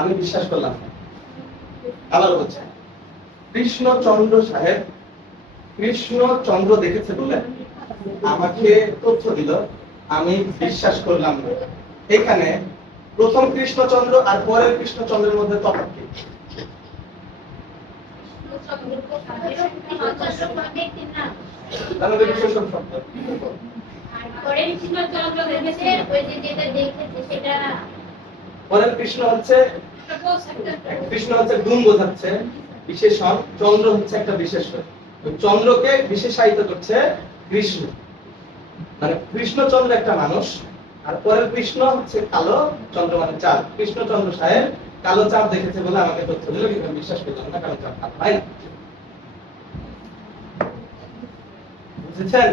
আমি বিশ্বাস করলাম না। আবার বলছে কৃষ্ণচন্দ্র সাহেব কৃষ্ণ চন্দ্র দেখেছে বলে আমাকে তথ্য দিল, আমি বিশ্বাস করলাম না। এখানে প্রথম কৃষ্ণচন্দ্র আর পরের কৃষ্ণচন্দ্রের মধ্যে তফাৎ কি? তাহলে বিশেষণ শব্দ। পরের কৃষ্ণ হচ্ছে গুণ বোঝাচ্ছে, বিশেষণ, চন্দ্র হচ্ছে একটা বিশেষণ, চন্দ্রকে বিশেষায়িত করছে কৃষ্ণ, মানে কৃষ্ণচন্দ্র একটা মানুষ, আর পরের কৃষ্ণ হচ্ছে কালো চন্দ্র মানে চাঁদ। কৃষ্ণচন্দ্র সাহেব কালো চাঁদ দেখেছে বলে আমাকে তথ্য দিল, কিন্তু আমি বিশ্বাস করলাম না, কালো চাঁদ হয় না। বুঝেছেন?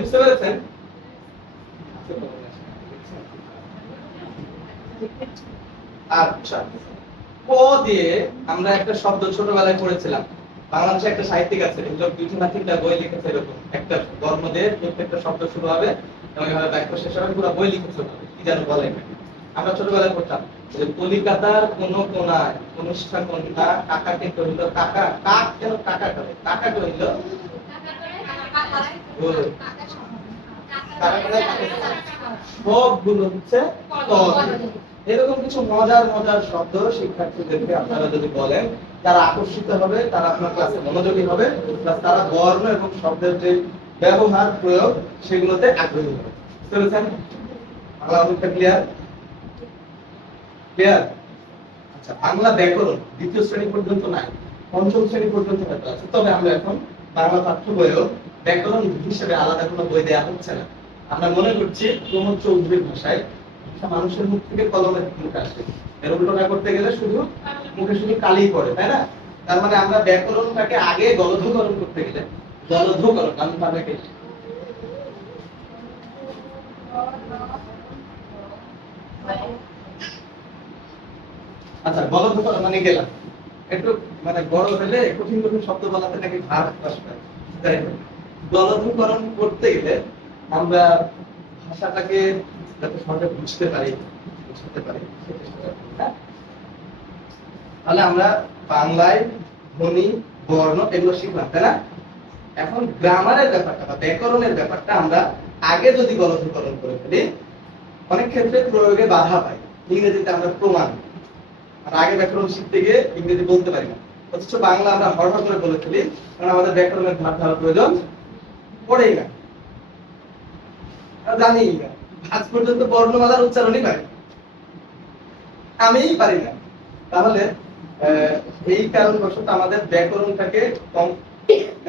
বুঝতে পেরেছেন? আচ্ছা, ক দিয়ে আমরা একটা শব্দ ছোটবেলায় পড়েছিলাম, বাংলাদেশে একটা সাহিত্যিক আছে, দুইটা বই লিখেছে, এরকম একটা গর্ম দিয়ে প্রত্যেকটা শব্দ শুরু হবে এবং এভাবে বাক্য শেষ হবে, পুরো বই লিখেছে, কি যেন বলে, আমরা ছোটবেলায় পড়তাম যে কলিকাতার কোন কোনায় কনিষ্ঠা কন্যা কাকাকে কহিল কাকা, কাক কেন কাকা করে, কাকা কহিল সবগুলো হচ্ছে ক। এরকম কিছু মজার মজার শব্দ শিক্ষার্থীদেরকে আপনারা যদি বলেন, তারা আকর্ষিত হবে, তারা আপনার ক্লাসে মনোযোগী হবে, প্লাস তারা বর্ণ এবং শব্দের যে ব্যবহার প্রয়োগ সেগুলোতে আগ্রহী হবে। বুঝতে পেরেছেন? বাংলা অনেকটা ক্লিয়ার? ক্লিয়ার? আচ্ছা, বাংলা ব্যাকরণ দ্বিতীয় শ্রেণী পর্যন্ত নাই, পঞ্চম শ্রেণী পর্যন্ত হয়তো আছে, তবে আমরা এখন বাংলা পাঠ্য বইয়েও ব্যাকরণ হিসেবে আলাদা কোনো বই দেওয়া হচ্ছে না। আমরা মনে করছি প্রমোদ চৌধুরীর ভাষায় মানুষের মুখ থেকে কলমের মুখে আসে, এর উল্টোটা করতে গেলে শুধু মুখে শুধু কালি পড়ে, তাই না? তার মানে আমরা ব্যাকরণটাকে আগে গলধকরণ করতে গেলে গলধকরণ আমি ভাবে কি আচ্ছা, গলধকরণ মানে গেলাম একটু, মানে বড় হলে কঠিন কঠিন শব্দ বলাতে নাকি ভাব প্রকাশ পায়, তাই গলধকরণ করতে গেলে আমরা ভাষাটাকে যাতে সহজে বুঝতে পারি, তাহলে আমরা বাংলায় ধ্বনি বর্ণ এগুলো শিখলাম, তাই না? এখন গ্রামারের ব্যাপারটা বা ব্যাকরণের ব্যাপারটা আমরা আগে যদি গলধকরণ করে ফেলি, অনেক ক্ষেত্রে প্রয়োগে বাধা পাই। ইংরেজিতে আমরা প্রমাণ, আর আগে ব্যাকরণ শিখতে গিয়ে ইংরেজি বলতে পারি না, অথচ বাংলা আমরা হড়হড় করে বলে ফেলি, কারণ আমাদের ব্যাকরণের ধার ধারার প্রয়োজন পড়েই না, জানি না, আজ পর্যন্ত বর্ণমালার উচ্চারণই পারি, আমিই পারি না। তাহলে এই কারণবশত আমাদের ব্যাকরণটাকে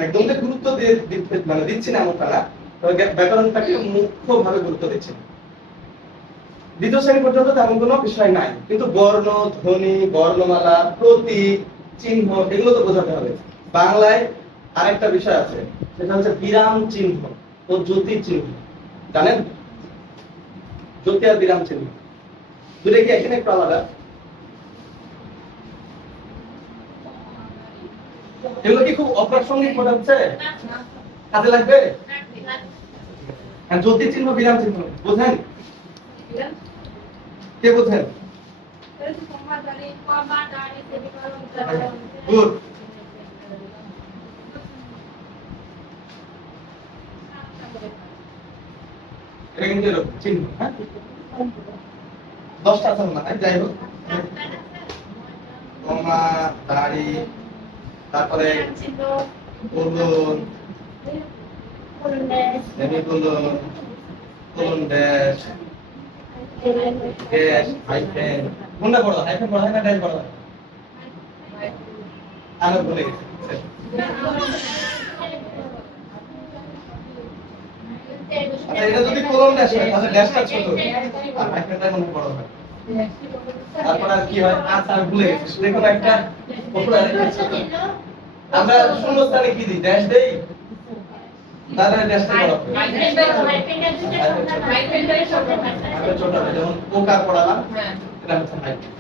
একদম গুরুত্ব দিয়ে মানে দিচ্ছি না এমনটা না, তবে ব্যাকরণটাকে মুখ্যভাবে গুরুত্ব দিচ্ছি। দ্বিতীয় শ্রেণী পর্যন্ত তেমন কোনো বিষয় নাই, কিন্তু বর্ণ, ধ্বনি, বর্ণমালা, প্রতীক, চিহ্ন এগুলো তো বোঝাতে হবে। বাংলায় আরেকটা বিষয় আছে, সেটা হচ্ছে বিরাম চিহ্ন ও জ্যোতি চিহ্ন। জানেন জ্যোতি আর বিরাম চিহ্ন দুটো কি এখানে একটু আলাদা? এগুলো কি খুব অপ্রাসঙ্গিক মনে হচ্ছে? কাজে লাগবে? হ্যাঁ, জ্যোতি চিহ্ন বিরাম চিহ্ন বোঝেন? কে বোঝেন? গুড। এটা কিন্তু এরকম চিহ্ন, হ্যাঁ 10টা আছে না, যাই হোক কমা দাড়ি তারপরে colon semicolon colon dash dash hyphen. কোনটা বড়? হাইফেন বড় হয় না ড্যাশ বড় হয়? আমি ভুলে গেছি। আচ্ছা, এটা যদি কোলন ড্যাশ হয় তাহলে ড্যাশটা ছোট আর হাইফেনটা মনে হয় বড় হয়। তারপর আর কি হয়? আচ্ছা আমি ভুলে গেছি। দেখুন একটা আমরা শূন্যস্থানে কি দিই? ড্যাশ দেই। তাহলে ড্যাশটা বড় হবে। আচ্ছা ছোট হবে, যেমন ওকার পড়ালাম, এটা হচ্ছে হাইফেন।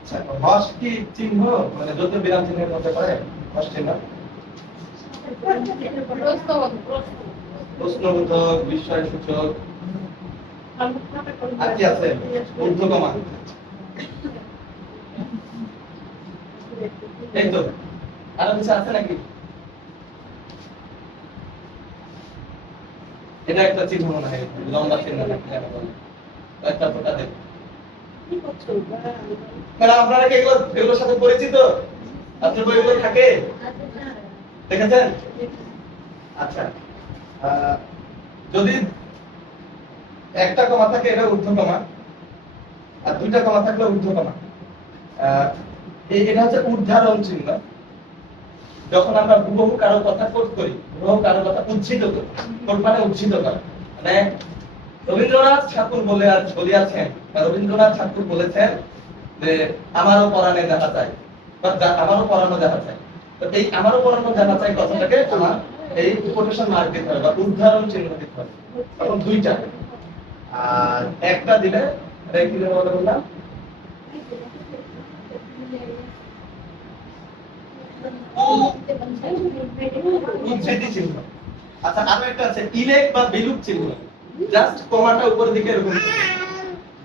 আচ্ছা, হস কি চিহ্ন? মানে যত বিরাম চিহ্নের মধ্যে পড়ে হস চিহ্ন। প্রশ্নবোধক, বিস্ময়সূচক, আর কি আছে? ঊর্ধ্বকমা। এই তো, আরো কিছু আছে নাকি? এটা একটা চিহ্ন মনে হয়, লম্বা চিহ্ন নাকি যেন বলে। কয়েকটা ফোঁটা দেব। ম্যাডাম আপনারা কি এগুলোর সাথে পরিচিত? আপনার বইগুলো থাকে? দেখেছেন? আচ্ছা, যদি একটা কমা থাকে এটা ঊর্ধ্বকমা, আর দুইটা কমা থাকলে ঊর্ধ্বকমা। এটা হচ্ছে উদ্ধারণ চিহ্ন। যখন আমরা হুবহু কারো কথা কোট করি, হুবহু কারো কথা উদ্ধৃত করি, কোট মানে উদ্ধৃত করা। মানে রবীন্দ্রনাথ ঠাকুর বলিয়াছেন, বা রবীন্দ্রনাথ ঠাকুর বলেছেন যে আমারও পরাণে দেখা যায়, বা আমারও পরানো দেখা যায়। তো এই আমারও পরানো দেখা যায় কথাটাকে আমার এই কোটেশন মার্ক দিতে হবে বা উদ্ধারণ চিহ্ন দিতে হবে। তখন দুইটা, আর একটা দিলে কি দেবো বললাম? উদ্ধৃতি চিহ্ন। আচ্ছা, আরো একটা আছে ইলেক বা বিলুপ চিহ্ন। জাস্ট কমাটা উপরের দিকে এরকম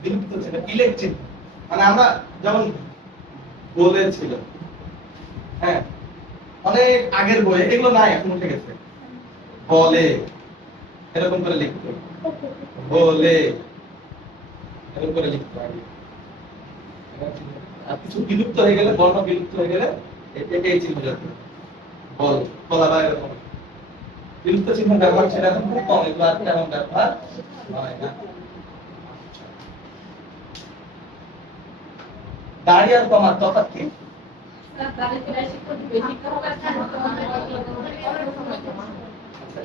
বিলুপ্ত চিহ্ন, ইলেক চিহ্ন। মানে আমরা যেমন বলেছিল, হ্যাঁ অনেক আগের বই, এগুলো নাই, এখন উঠে গেছে। বলে এরকম করে লিখতো, বলে এরকম করে লিখতো আগে। আর কিছু বিলুপ্ত হয়ে গেলে, বর্ণ বিলুপ্ত হয়ে গেলে এই চিহ্ন যাবে। বল, বলা বা এরকম বিলুপ্ত চিহ্ন ব্যবহার সেটা এখন খুব কম, এগুলো আর তেমন ব্যবহার হয় না। দাড়ি আর কমার তফাৎ কি?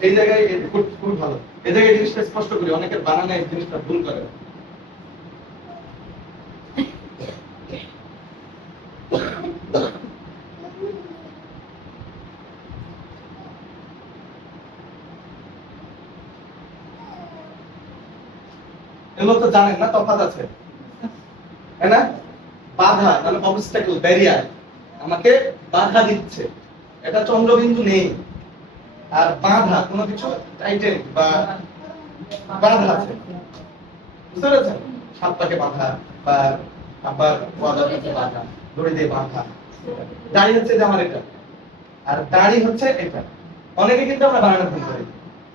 এই জায়গায় খুব ভালো, এই জায়গায় এই জিনিসটা স্পষ্ট করি, অনেকের বানানে এই জিনিসটা ভুল করে। এগুলো তো জানেন না, তফাৎ আছে, তাই না? বাধা মানে অবস্টাকল, ব্যারিয়ার, আমাকে বাধা দিচ্ছে, এটা চন্দ্রবিন্দু নেই। আর বাধা কোনো কিছু টাইটেল বা বাধা আছে, বুঝতে পেরেছেন? সাপটাকে বাধা বা আবার ওয়াদাকে বাধা, দড়ি দিয়ে বাধা। দাড়ি হচ্ছে যে আমার এটা, আর দাড়ি হচ্ছে এটা। অনেকে কিন্তু আমরা বানানো ভুল করি।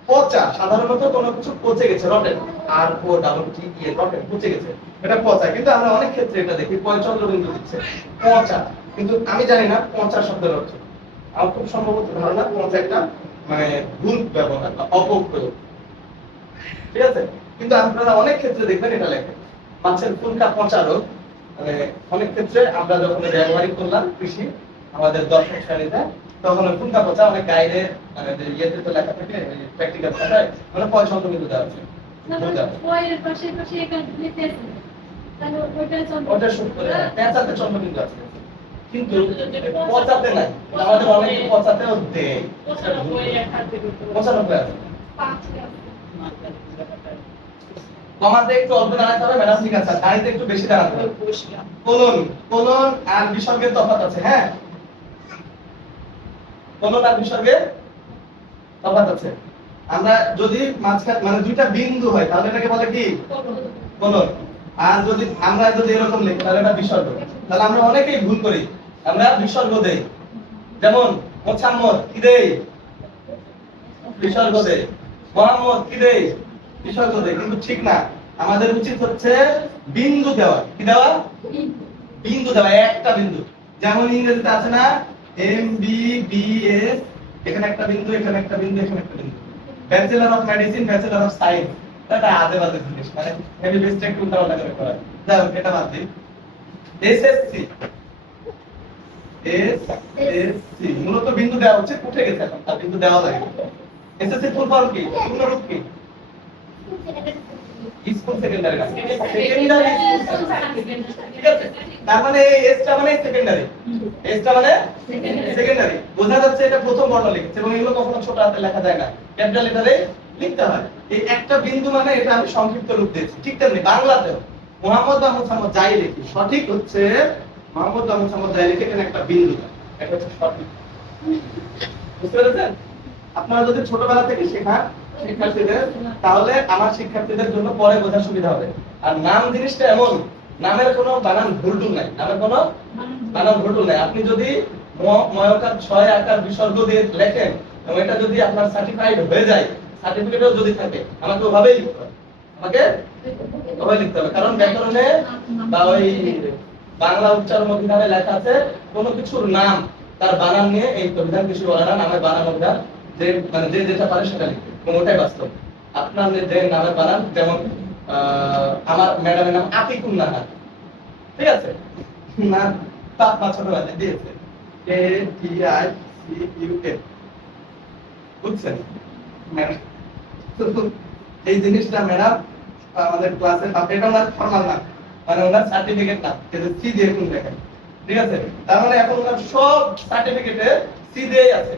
পচা, সাধারণত কোনো কিছু পচে গেছে, রটেন, আর ও ডাবল টি এ রটেন, পচে গেছে, এটা পচা। কিন্তু আমরা অনেক ক্ষেত্রে এটা দেখি চন্দ্রবিন্দু দিচ্ছে, পচা। কিন্তু আমি জানি না পচা শব্দের অর্থ। আমার খুব সম্ভবত ধারণা পচা একটা মানে ভুল ব্যবহার বা অপপ্রয়োগ, ঠিক আছে? কিন্তু আপনারা অনেক ক্ষেত্রে দেখবেন এটা লেখে মাছের ফুলকা পচা রোগ। মানে অনেক ক্ষেত্রে আমরা যখন ব্যবহারিক করলাম কৃষি আমাদের দর্শক শ্রেণীতে, তখন ফুলকা পচা অনেক গাইডে মানে ইয়েতে তো লেখা থাকে, প্র্যাকটিক্যাল খাতায় মানে চন্দ্রবিন্দু দেওয়া আছে। ওটা শুট করে পেঁচাতে চন্দ্রবিন্দু আছে, কিন্তু পচাতে নাই। আমাদের অনেকে পচাতেও দেয়, 95 আছে। কমাতে একটু অল্প দাঁড়াতে হবে ম্যাডাম, ঠিক আছে। দাঁড়িতে একটু বেশি দাঁড়াতে হবে। কোলন, কোলন আর বিসর্গের তফাৎ আছে, হ্যাঁ। কোলন আর বিসর্গে তফাৎ আছে। আমরা যদি মাঝখানে মানে দুইটা বিন্দু হয় তাহলে এটাকে বলে কি কোলন। আর যদি আমরা যদি এরকম লিখি তাহলে এটা বিসর্গ। তাহলে আমরা অনেকেই ভুল করি, আমরা বিসর্গ দেই। যেমন মোছাম্মদ কি দেই? বিসর্গ দেই। মোহাম্মদ কি দেই? বিসর্গ দেই। কিন্তু ঠিক না, আমাদের উচিত হচ্ছে বিন্দু দেওয়া। কি দেওয়া? বিন্দু দেওয়া, একটা বিন্দু। যেমন ইংরেজিতে আছে না MBBS, এখানে একটা বিন্দু, এখানে একটা বিন্দু, এখানে একটা বিন্দু। Bachelor of medicine, bachelor of science, এটা আজে বাজে জিনিস, মানে হেভি বেস্ট একটু উল্টাপাল্টা করে করা। যাই হোক, এটা বাদ দিই। এসএসসি, এসএসসি মূলত বিন্দু দেওয়া হচ্ছে, উঠে গেছে এখন, তার বিন্দু দেওয়া লাগে। এসএসসি ফুল ফর্ম কি? পূর্ণরূপ কি? স্কুল সেকেন্ডারি না, সেকেন্ডারি স্কুল। ঠিক আছে, তার মানে এই এসটা মানে সেকেন্ডারি, এসটা মানে সেকেন্ডারি। বোঝা যাচ্ছে এটা প্রথম বর্ণ লিখেছে, এবং এগুলো কখনো ছোট হাতে লেখা যায় না, ক্যাপিটাল লেটারে লিখতে হয়। এই একটা বিন্দু মানে এটা আমি সংক্ষিপ্ত রূপ দিয়েছি। ঠিক তেমনি বাংলাতেও মোহাম্মদ বা মুহাম্মদ যাই লিখি, সঠিক হচ্ছে মোহাম্মদ বা মুহাম্মদ যাই লিখে এখানে একটা বিন্দু দেয়, এটা হচ্ছে সঠিক। বুঝতে পেরেছেন? আপনারা যদি ছোটবেলা থেকে শেখান শিক্ষার্থীদের, তাহলে আমার শিক্ষার্থীদের জন্য পরে বোঝার সুবিধা হবে। আর নাম জিনিসটা এমন, নামের কোনো বানান ভুলটুল নাই, নামের কোনো বানান ভুলটুল নাই। আপনি যদি ময়কার 6 আকার বিসর্গ দিয়ে লেখেন এবং এটা যদি আপনার সার্টিফাইড হয়ে যায়, সার্টিফিকেটও যদি থাকে, আমাকে ওভাবেই লিখতে হবে, আমাকে ওভাবে লিখতে হবে। কারণ ব্যাকরণে বা ওই বাংলা উচ্চারণ অভিধানে লেখা আছে কোনো কিছুর নাম তার বানান নিয়ে এই অভিধান কিছু বলে না, নামের বানান অভিধান যে মানে যে যেটা পারে সেটা লিখবে, কোনোটাই বাস্তব। আপনার যে নামের বানান, যেমন আমার ম্যাডামের নাম আতিকুন নাহার, ঠিক আছে, না তাপমা ছোটবেলায় দিয়েছে ATICUN, বুঝছেন? এই জিনিসটা ম্যাডাম আমাদের ক্লাসে, এটা ওনার ফর্মাল নাম, মানে ওনার সার্টিফিকেট নাম, সি দিয়ে কোন দেখেন, ঠিক আছে? তার মানে এখন ওনার সব সার্টিফিকেটে সি দিয়েই আছে।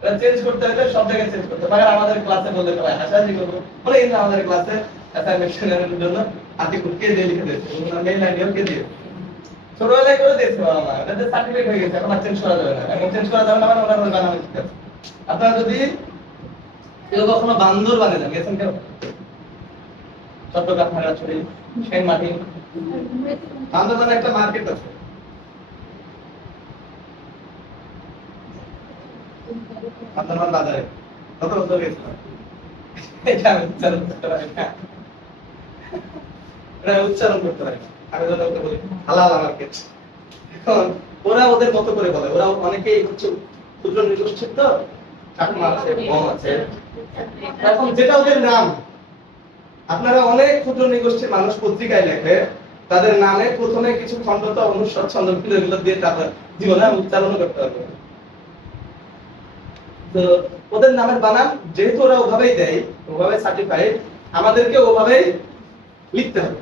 এটা চেঞ্জ করতে হলে সব জায়গায় চেঞ্জ করতে হবে। আমাদের ক্লাসে বলতে পারে হাসাহাসি করবো বলে, এই আমাদের ক্লাসে অ্যাসাইনমেন্টের জন্য আতিকুল কে দিয়ে লিখে দিয়েছে, ওনার মেইল আইডিও কে দিয়ে ছোটবেলায় করে দিয়েছে বাবা মা, এটা সার্টিফিকেট হয়ে গেছে, এখন আর চেঞ্জ করা যাবে না। এখন চেঞ্জ করা যাবে না মানে ওনার ওই বানানো ঠিক আছে। আপনারা যদি কেউ কখনো বান্দর বানে যান, গেছেন কেউ? চট্টগ্রাম, খাগড়াছড়ি, সেনমাটি, বান্দরবানে একটা মার্কেট আছে। বান্দরবান বাজারে কত বছর গেছিলাম, এটা আমি উচ্চারণ করতে পারি না, এটা উচ্চারণ করতে পারি না। আমি যখন ওকে বলি হালাল মার্কেট, এখন ওরা ওদের মতো করে বলে, ওরা অনেকেই হচ্ছে ক্ষুদ্র নিগোষ্ঠীর, তো চাকমা আছে, বম আছে, এখন যেটা ওদের নাম। আপনারা অনেক ক্ষুদ্র নিগোষ্ঠীর মানুষ পত্রিকায় লেখে, তাদের নামে প্রথমে কিছু খণ্ডতা, অনুস্বার, ছন্দমুক্ত এগুলো দিয়ে তারপর জীবনে উচ্চারণ করতে হবে। তো ওদের নামের বানান যেহেতু ওরা ওভাবেই দেয়, ওভাবে সার্টিফাইড, আমাদেরকে ওভাবেই লিখতে হবে,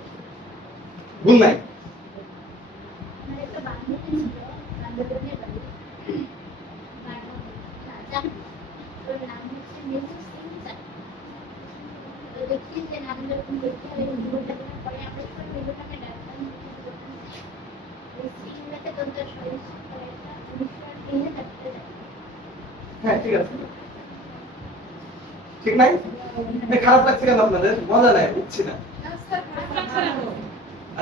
ভুল নাই। হ্যাঁ ঠিক আছে, ঠিক নাই? খারাপ লাগছে কেন আপনাদের? মজা নাই, বুঝছি না।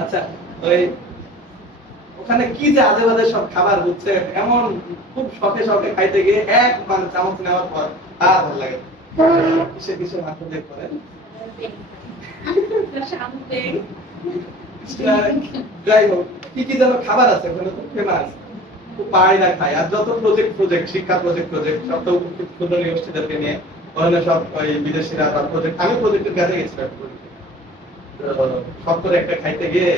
আচ্ছা, ওই ওখানে কি যে আজে বাজে সব খাবার হচ্ছে, এমন খুব শখে শখে খাইতে গিয়ে এক মানে চামচ নেওয়ার পর আর ভালো লাগে। কিসে কিসে মাত্র দেখ করেন, যাই হোক, কি কি যেন খাবার আছে ওখানে, খুব ফেমাস, খুব পায়রা খায়। আর যত প্রজেক্ট শিক্ষা প্রজেক্ট সব তো ক্ষুদ্র নিগোষ্ঠীদেরকে নিয়ে ওখানে সব ওই বিদেশিরা বা প্রজেক্ট, আমি প্রজেক্টের কাজে গেছিলাম, সব করে একটা খাইতে গিয়ে।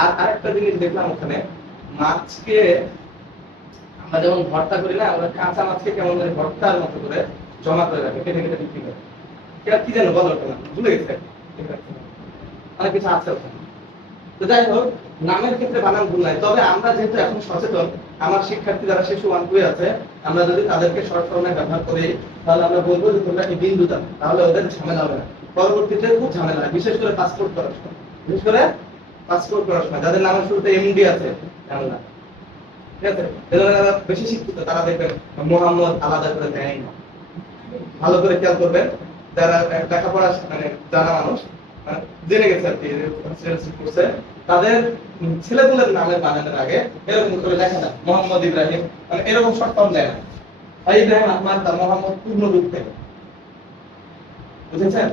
আর আরেকটা জিনিস দেখলাম ওখানে, মাছকে আমরা যেমন ভর্তা করি না, আমরা কাঁচা মাছকে কেমন করে ভর্তার মতো করে জমা করে রাখি, কেটে কেটে বিক্রি করে। কি যেন বলো ওটা, ভুলে গেছে, অনেক কিছু আছে ওখানে। তো যাই হোক, নামের ক্ষেত্রে বানান ভুল নাই। তবে আমরা যেহেতু এখন সচেতন, আমার শিক্ষার্থী যারা শিশু 1-2 আছে, আমরা যদি তাদেরকে শর্ট ফর্মে ব্যবহার করি, তাহলে আমরা বলবো যে তোমরা কি বিন্দু দাও, তাহলে ওদের ঝামেলা হবে না। পরবর্তীতে খুব ঝামেলা হয়, বিশেষ করে পাসপোর্ট করার সময়, যাদের নামের শুরুতে MD আছে, ঝামেলা। ঠিক আছে, এজন্য যারা বেশি শিক্ষিত তারা দেখবেন মোহাম্মদ আলাদা করে দেয় না। ভালো করে খেয়াল করবেন, যারা লেখাপড়া মানে জানা মানুষ জেনে গেছে আর কি করছে, তাদের ছেলেপুলের নামের বানানোর আগে এরকম করে লেখা না মোহাম্মদ ইব্রাহিম, মানে এরকম শর্ট ফর্ম দেয় না। ভাই ইব্রাহিম আহমদ বা মোহাম্মদ পূর্ণ রূপ থেকে, বুঝেছেন?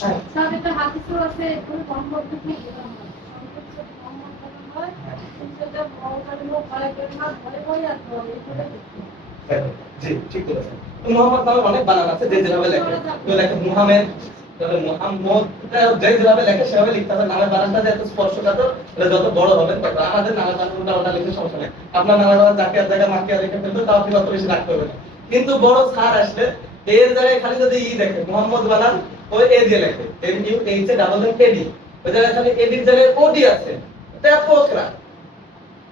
হ্যাঁ। স্যার একটা হাদিসও আছে কোন মোহাম্মদ থেকে মোহাম্মদ হয় সেটা মোহাম্মদ হয় না ভয় ভয় আর জি ঠিক বলেছেন। তো মোহাম্মদ নামে অনেক বানান আছে, যে যেভাবে লেখে, কেউ লেখে মুহাম্মদ, তাহলে মোহাম্মদ, যে যেভাবে লেখে সেভাবে লিখতে হবে। নামের বানানটা যে এত স্পর্শকাতর, এটা যত বড় হবে তত আমাদের নামের বানানটা ওটা লিখে সমস্যা নেই। আপনার নামের বানান জাকিয়ার জায়গায় মাকিয়া লিখে ফেলবে, তাও আপনি অত বেশি রাগ করবেন না। কিন্তু বড় স্যার আসলে এর জায়গায় খালি যদি ই দেখে মোহাম্মদ বানান ওই এ দিয়ে লেখে, M U H A double N A D, ওই জায়গায় খালি এডির জায়গায় ওডি আছে, এটা এত ওকরা,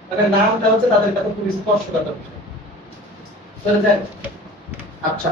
মানে নামটা হচ্ছে তাদের কাছে খুব স্পর্শকাতর বিষয়। আচ্ছা